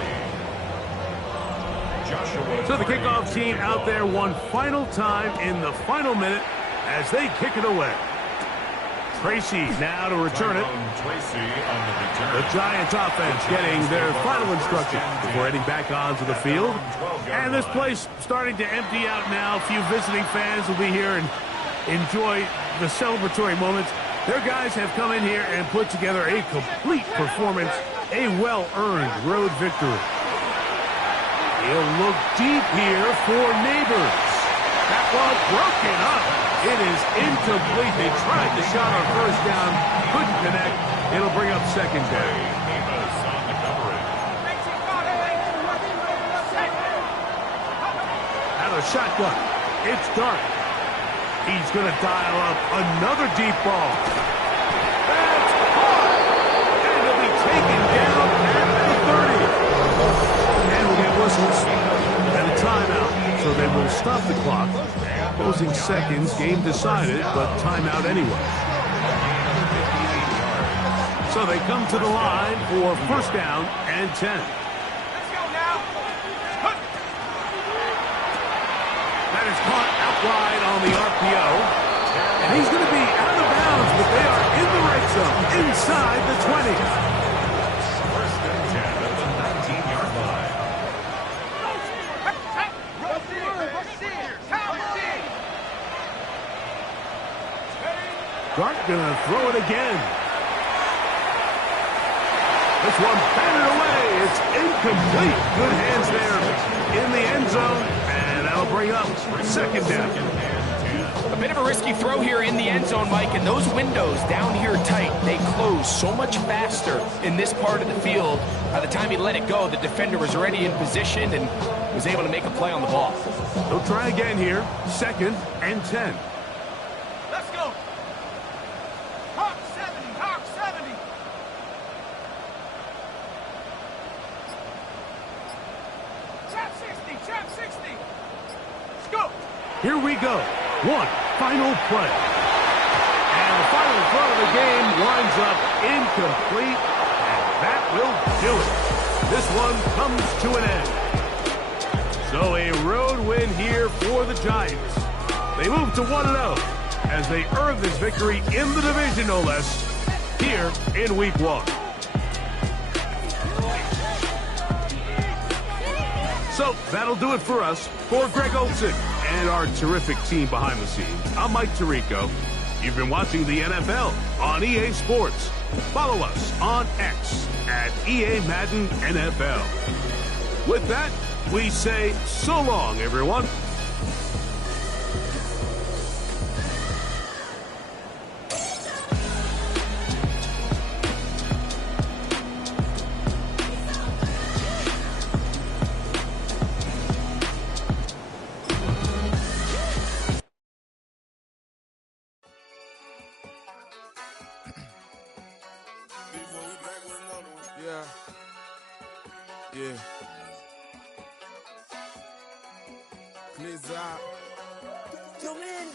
So the kickoff team out there one final time in the final minute as they kick it away. Tracy now to return it. The Giants offense getting their final instruction before heading back onto the field. And this place starting to empty out now. A few visiting fans will be here and enjoy the celebratory moments. Their guys have come in here and put together a complete performance, a well-earned road victory. He'll look deep here for Neighbors. That ball broken up. It is incomplete. They tried the shot on first down, couldn't connect. It'll bring up second down. Out of the shotgun, it's Dark. He's going to dial up another deep ball. That's caught. And it'll be taken down at the 30. And we'll get whistles and a timeout. So they will stop the clock. Closing seconds, game decided, but timeout anyway. So they come to the line for first down and 10. Let's go now. That is caught out wide on the RPO. And he's going to be out of bounds, but they are in the right zone, inside the 20. First and 10 at the 19-yard line. Dark gonna throw it again. This one batted away. It's incomplete. Good hands there in the end zone. And that'll bring up second down. A bit of a risky throw here in the end zone, Mike, and those windows down here tight, they close so much faster in this part of the field. By the time he let it go, the defender was already in position and was able to make a play on the ball. They'll try again here. Second and 10. Let's go. Hawk 70, Hawk 70. Trap 60, trap 60. Let's go. Here we go. One final play. And the final throw of the game winds up incomplete. And that will do it. This one comes to an end. So a road win here for the Giants. They move to 1-0 as they earn this victory in the division, no less, here in Week 1. So that'll do it for us. For Greg Olson and our terrific team behind the scenes, I'm Mike Tirico. You've been watching the NFL on EA Sports. Follow us on X at EA Madden NFL. With that, we say so long, everyone. Yeah. Please, Yo, man.